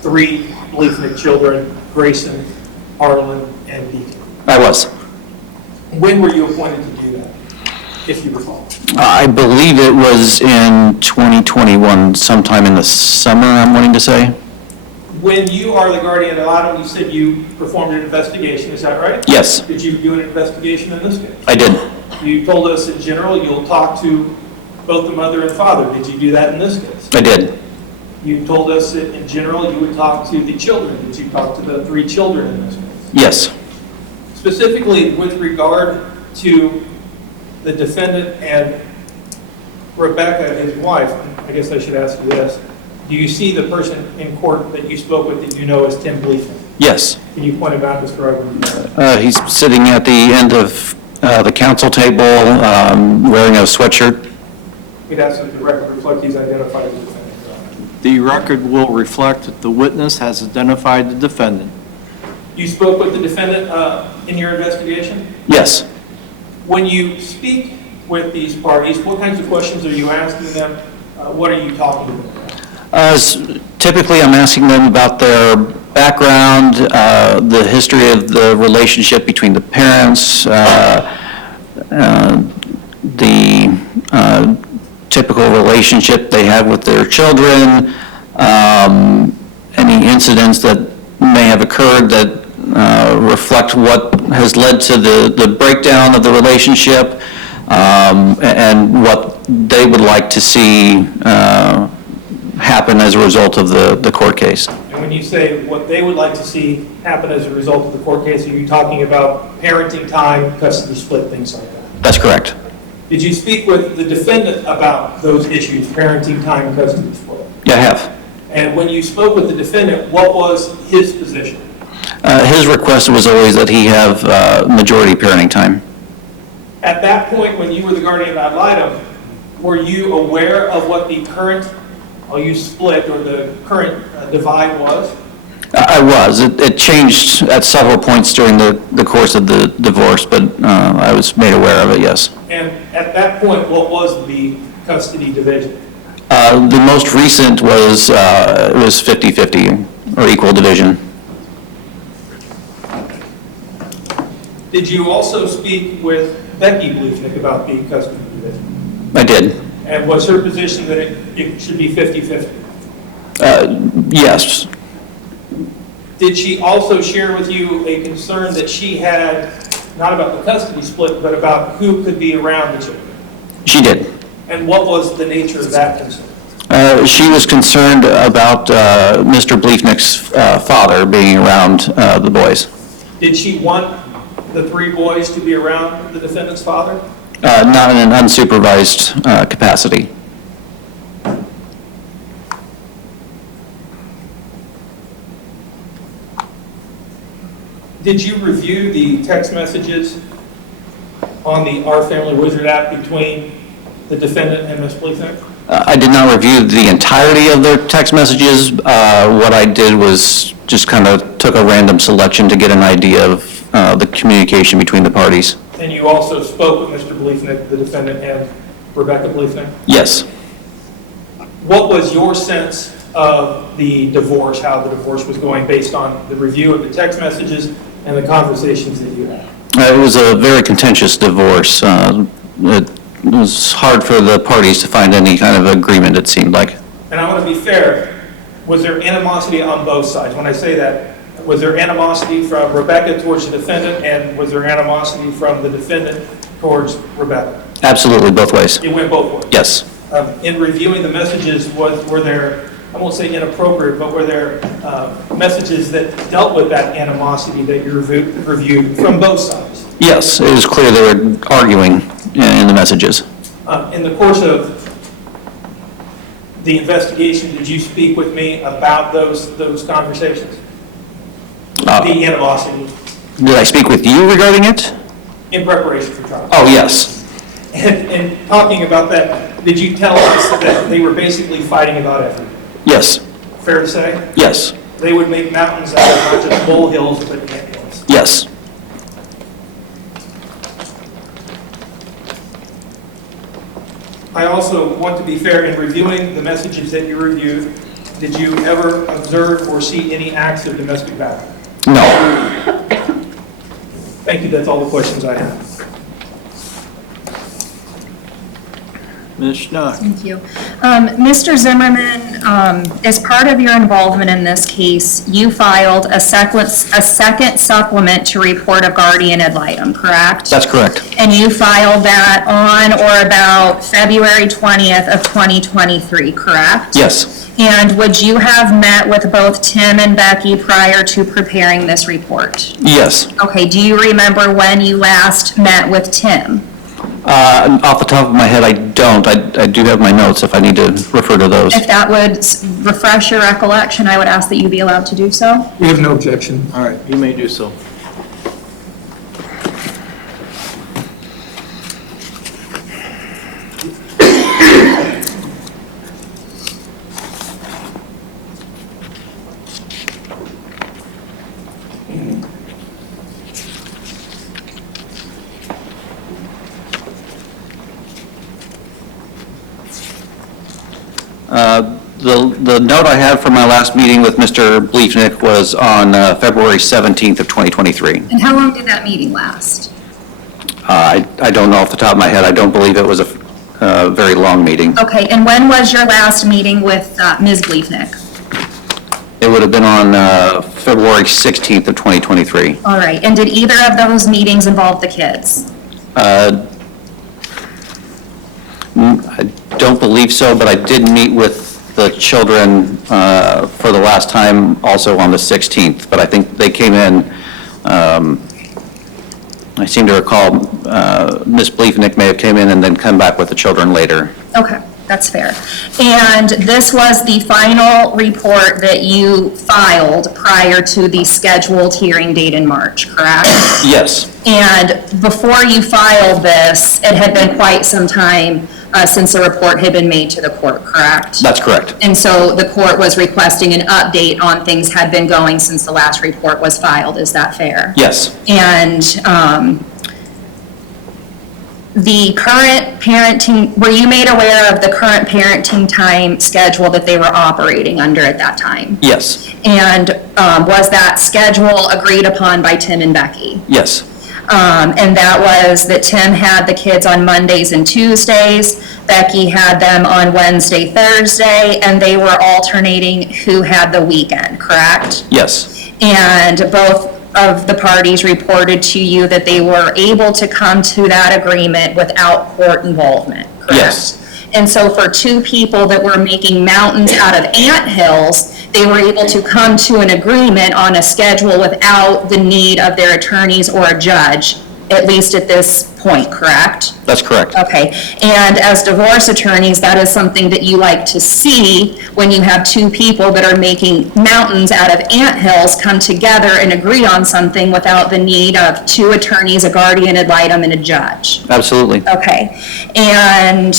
3 Bliefnick children, Grayson, Arlen, and Deacon? I was. When were you appointed to do that, if you recall? I believe it was in 2021, sometime in the summer, I'm wanting to say. When you are the guardian ad litem, you said you performed an investigation, is that right? Yes. Did you do an investigation in this case? I did. You told us in general you'll talk to both the mother and father. Did you do that in this case? I did. You told us that in general you would talk to the children. Did you talk to the 3 children in this case? Yes. Specifically with regard to the defendant and Rebecca, his wife, I guess I should ask you this. Do you see the person in court that you spoke with that you know as Tim Bliefnick? Yes. Can you point him out, describe him? He's sitting at the end of the council table, wearing a sweatshirt. We'd ask that the record reflect he's identified as the defendant. The record will reflect that the witness has identified the defendant. You spoke with the defendant in your investigation? Yes. When you speak with these parties, what kinds of questions are you asking them? What are you talking about? Typically, I'm asking them about their background, the history of the relationship between the parents, the typical relationship they have with their children, any incidents that may have occurred that reflect what has led to the breakdown of the relationship, and what they would like to see happen as a result of the court case. And when you say what they would like to see happen as a result of the court case, are you talking about parenting time, custody split, things like that? That's correct. Did you speak with the defendant about those issues, parenting time, custody split? Yeah, I have. And when you spoke with the defendant, what was his position? His request was always that he have majority parenting time. At that point, when you were the guardian ad litem, were you aware of what the current, I'll use split, or the current divide was? I was. It changed at several points during the course of the divorce, but I was made aware of it, yes. And at that point, what was the custody division? The most recent was 50-50, or equal division. Did you also speak with Becky Bliefnick about the custody division? I did. And was her position that it should be 50-50? Yes. Did she also share with you a concern that she had, not about the custody split, but about who could be around the children? She did. And what was the nature of that concern? She was concerned about Mr. Bliefnick's father being around the boys. Did she want the three boys to be around the defendant's father? Not in an unsupervised capacity. Did you review the text messages on the Our Family Wizard app between the defendant and Ms. Bliefnick? I did not review the entirety of their text messages. What I did was just kind of took a random selection to get an idea of the communication between the parties. And you also spoke with Mr. Bliefnick, the defendant, and Rebecca Bliefnick? Yes. What was your sense of the divorce, how the divorce was going, based on the review of the text messages and the conversations that you had? It was a very contentious divorce. It was hard for the parties to find any kind of agreement, it seemed like. And I want to be fair, was there animosity on both sides? When I say that, was there animosity from Rebecca towards the defendant, and was there animosity from the defendant towards Rebecca? Absolutely, both ways. It went both ways? Yes. In reviewing the messages, were there, I won't say inappropriate, but were there messages that dealt with that animosity that you reviewed from both sides? Yes, it was clear they were arguing in the messages. In the course of the investigation, did you speak with me about those conversations? The animosity? Did I speak with you regarding it? In preparation for trial? Oh, yes. And talking about that, did you tell us that they were basically fighting about everything? Yes. Fair to say? Yes. They would make mountains out of not just molehills, but hills. Yes. I also want to be fair in reviewing the messages that you reviewed. Did you ever observe or see any acts of domestic battery? No. Thank you. That's all the questions I have. Ms. Schnuck. Thank you. Mr. Zimmerman, as part of your involvement in this case, you filed a second supplement to report of guardian ad litem, correct? That's correct. And you filed that on or about February 20th of 2023, correct? Yes. And would you have met with both Tim and Becky prior to preparing this report? Yes. Okay, do you remember when you last met with Tim? Off the top of my head, I don't. I do have my notes if I need to refer to those. If that would refresh your recollection, I would ask that you be allowed to do so. We have no objection. All right, you may do so. The note I had from my last meeting with Mr. Bliefnick was on February 17th of 2023. And how long did that meeting last? I don't know off the top of my head. I don't believe it was a very long meeting. Okay, and when was your last meeting with Ms. Bliefnick? It would have been on February 16th of 2023. All right, and did either of those meetings involve the kids? I don't believe so, but I did meet with the children for the last time also on the 16th, but I think they came in, I seem to recall Ms. Bliefnick may have came in and then come back with the children later. Okay, that's fair. And this was the final report that you filed prior to the scheduled hearing date in March, correct? Yes. And before you filed this, it had been quite some time since the report had been made to the court, correct? That's correct. And so the court was requesting an update on things had been going since the last report was filed, is that fair? Yes. And the current parenting, were you made aware of the current parenting time schedule that they were operating under at that time? Yes. And was that schedule agreed upon by Tim and Becky? Yes. And that was that Tim had the kids on Mondays and Tuesdays, Becky had them on Wednesday, Thursday, and they were alternating who had the weekend, correct? Yes. And both of the parties reported to you that they were able to come to that agreement without court involvement, correct? Yes. And so for two people that were making mountains out of anthills, they were able to come to an agreement on a schedule without the need of their attorneys or a judge, at least at this point, correct? That's correct. Okay, and as divorce attorneys, that is something that you like to see when you have two people that are making mountains out of anthills come together and agree on something without the need of two attorneys, a guardian ad litem, and a judge. Absolutely. Okay, and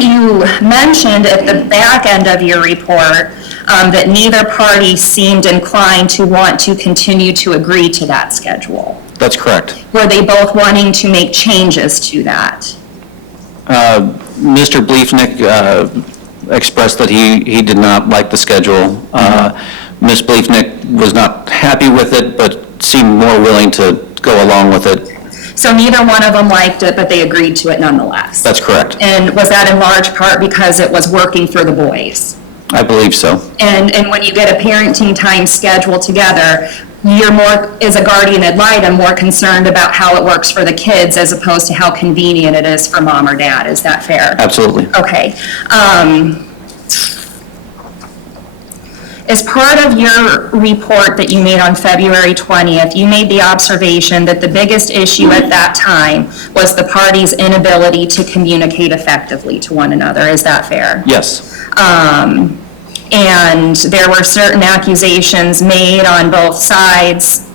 you mentioned at the back end of your report that neither party seemed inclined to want to continue to agree to that schedule. That's correct. Were they both wanting to make changes to that? Mr. Bliefnick expressed that he did not like the schedule. Ms. Bliefnick was not happy with it, but seemed more willing to go along with it. So neither one of them liked it, but they agreed to it nonetheless? That's correct. And was that in large part because it was working for the boys? I believe so. And when you get a parenting time schedule together, you're more, as a guardian ad litem, more concerned about how it works for the kids as opposed to how convenient it is for mom or dad. Is that fair? Absolutely. Okay. As part of your report that you made on February 20th, you made the observation that the biggest issue at that time was the parties' inability to communicate effectively to one another. Is that fair? Yes. And there were certain accusations made on both sides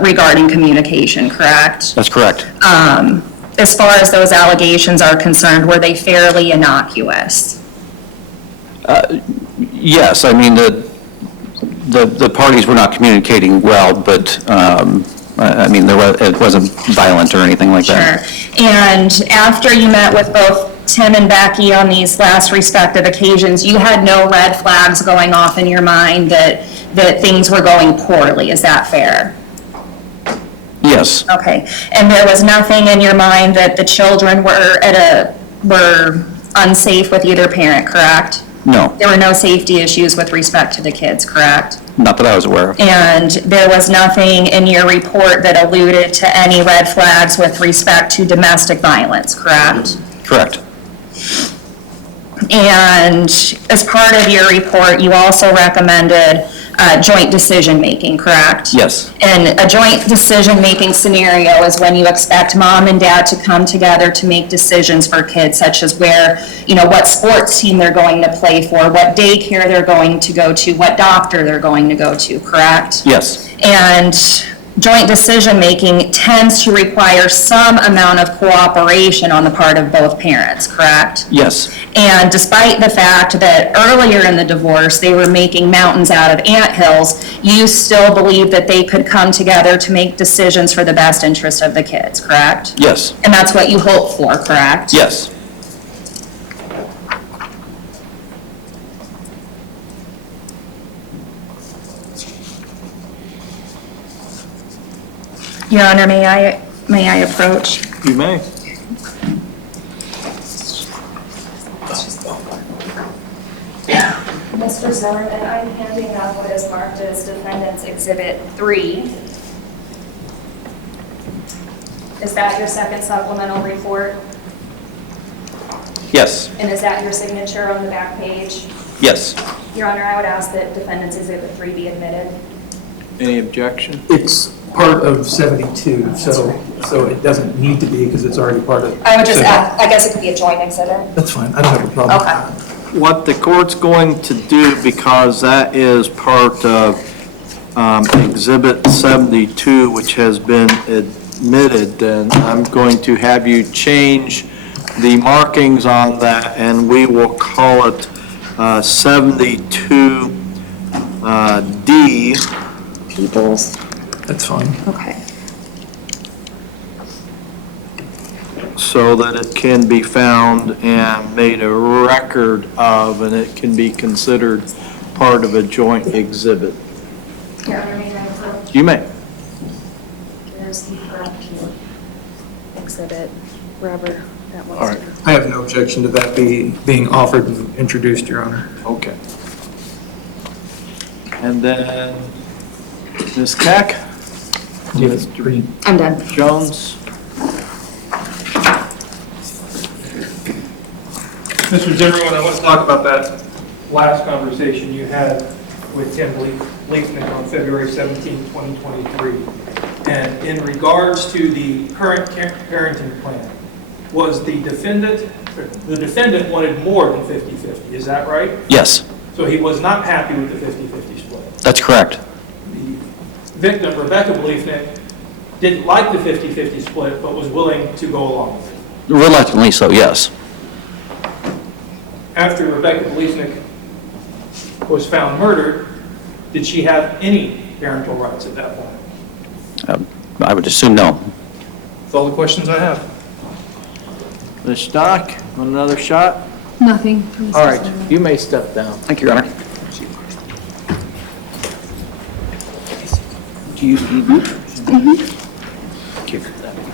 regarding communication, correct? That's correct. As far as those allegations are concerned, were they fairly innocuous? Yes, I mean, the parties were not communicating well, but, I mean, it wasn't violent or anything like that. Sure. And after you met with both Tim and Becky on these last respective occasions, you had no red flags going off in your mind that things were going poorly. Is that fair? Yes. Okay. And there was nothing in your mind that the children were unsafe with either parent, correct? No, There were no safety issues with respect to the kids, correct? not that I was aware of. And there was nothing in your report that alluded to any red flags with respect to domestic violence, correct? Correct. And as part of your report, you also recommended joint decision-making, correct? Yes. And a joint decision-making scenario is when you expect mom and dad to come together to make decisions for kids, such as where, what sports team they're going to play for, what daycare they're going to go to, what doctor they're going to go to, correct? Yes. And joint decision-making tends to require some amount of cooperation on the part of both parents, correct? Yes. And despite the fact that earlier in the divorce, they were making mountains out of anthills, you still believe that they could come together to make decisions for the best interest of the kids, correct? Yes. And that's what you hope for, correct? Yes. Your Honor, may I approach? You may. Mr. Zimmerman, I'm handing out what is marked as Defendant's Exhibit 3. Is that your second supplemental report? Yes. And is that your signature on the back page? Yes. Your Honor, I would ask that Defendant's Exhibit 3 be admitted. Any objection? It's part of 72, so it doesn't need to be because it's already part of. I would just 70. ask, I guess it could be a joint exhibit. That's fine, I don't have a problem. Okay. What the court's going to do, because that is part of Exhibit 72, which has been admitted, then I'm going to have you change the markings on that, and we will call it 72D. Peoples. That's fine. Okay. So that it can be found and made a record of, and it can be considered part of a joint exhibit. Your Honor, may I approach? You may. There's the correct exhibit, Robert. That one's All right. I have no objection to that being offered and introduced, Your Honor. Okay. And then Ms. Keck? Mr. I'm done. Jones? Mr. Zimmerman, I want to talk about that last conversation you had with Tim Bliefnick on February 17, 2023. And in regards to the current parenting plan, was the defendant wanted more than 50-50, is that right? Yes. So he was not happy with the 50-50 split. That's correct. The victim, Rebecca Bliefnick, didn't like the 50-50 split, but was willing to go along with it. Reluctantly so, yes. After Rebecca Bliefnick was found murdered, did she have any parental rights at that point? I would assume no. That's all the questions I have. Ms. Stock, want another shot? Nothing. All right, you may step down. Thank you, Your Honor. Do you need Give that back.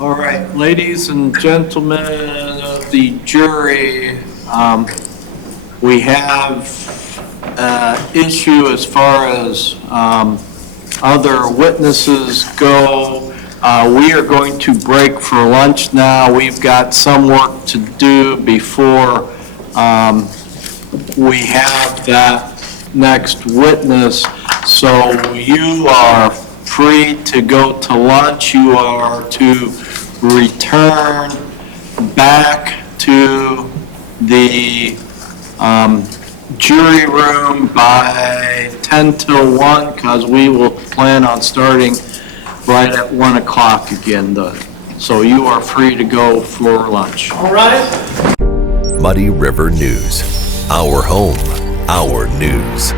All right, ladies and gentlemen of the jury, we have issue as far as other witnesses go. We are going to break for lunch now. We've got some work to do before we have that next witness. So you are free to go to lunch. You are to return back to the jury room by 10 till 1, because we will plan on starting right at 1 o'clock again. So you are free to go for lunch. All right. Muddy River News. Our home, our news.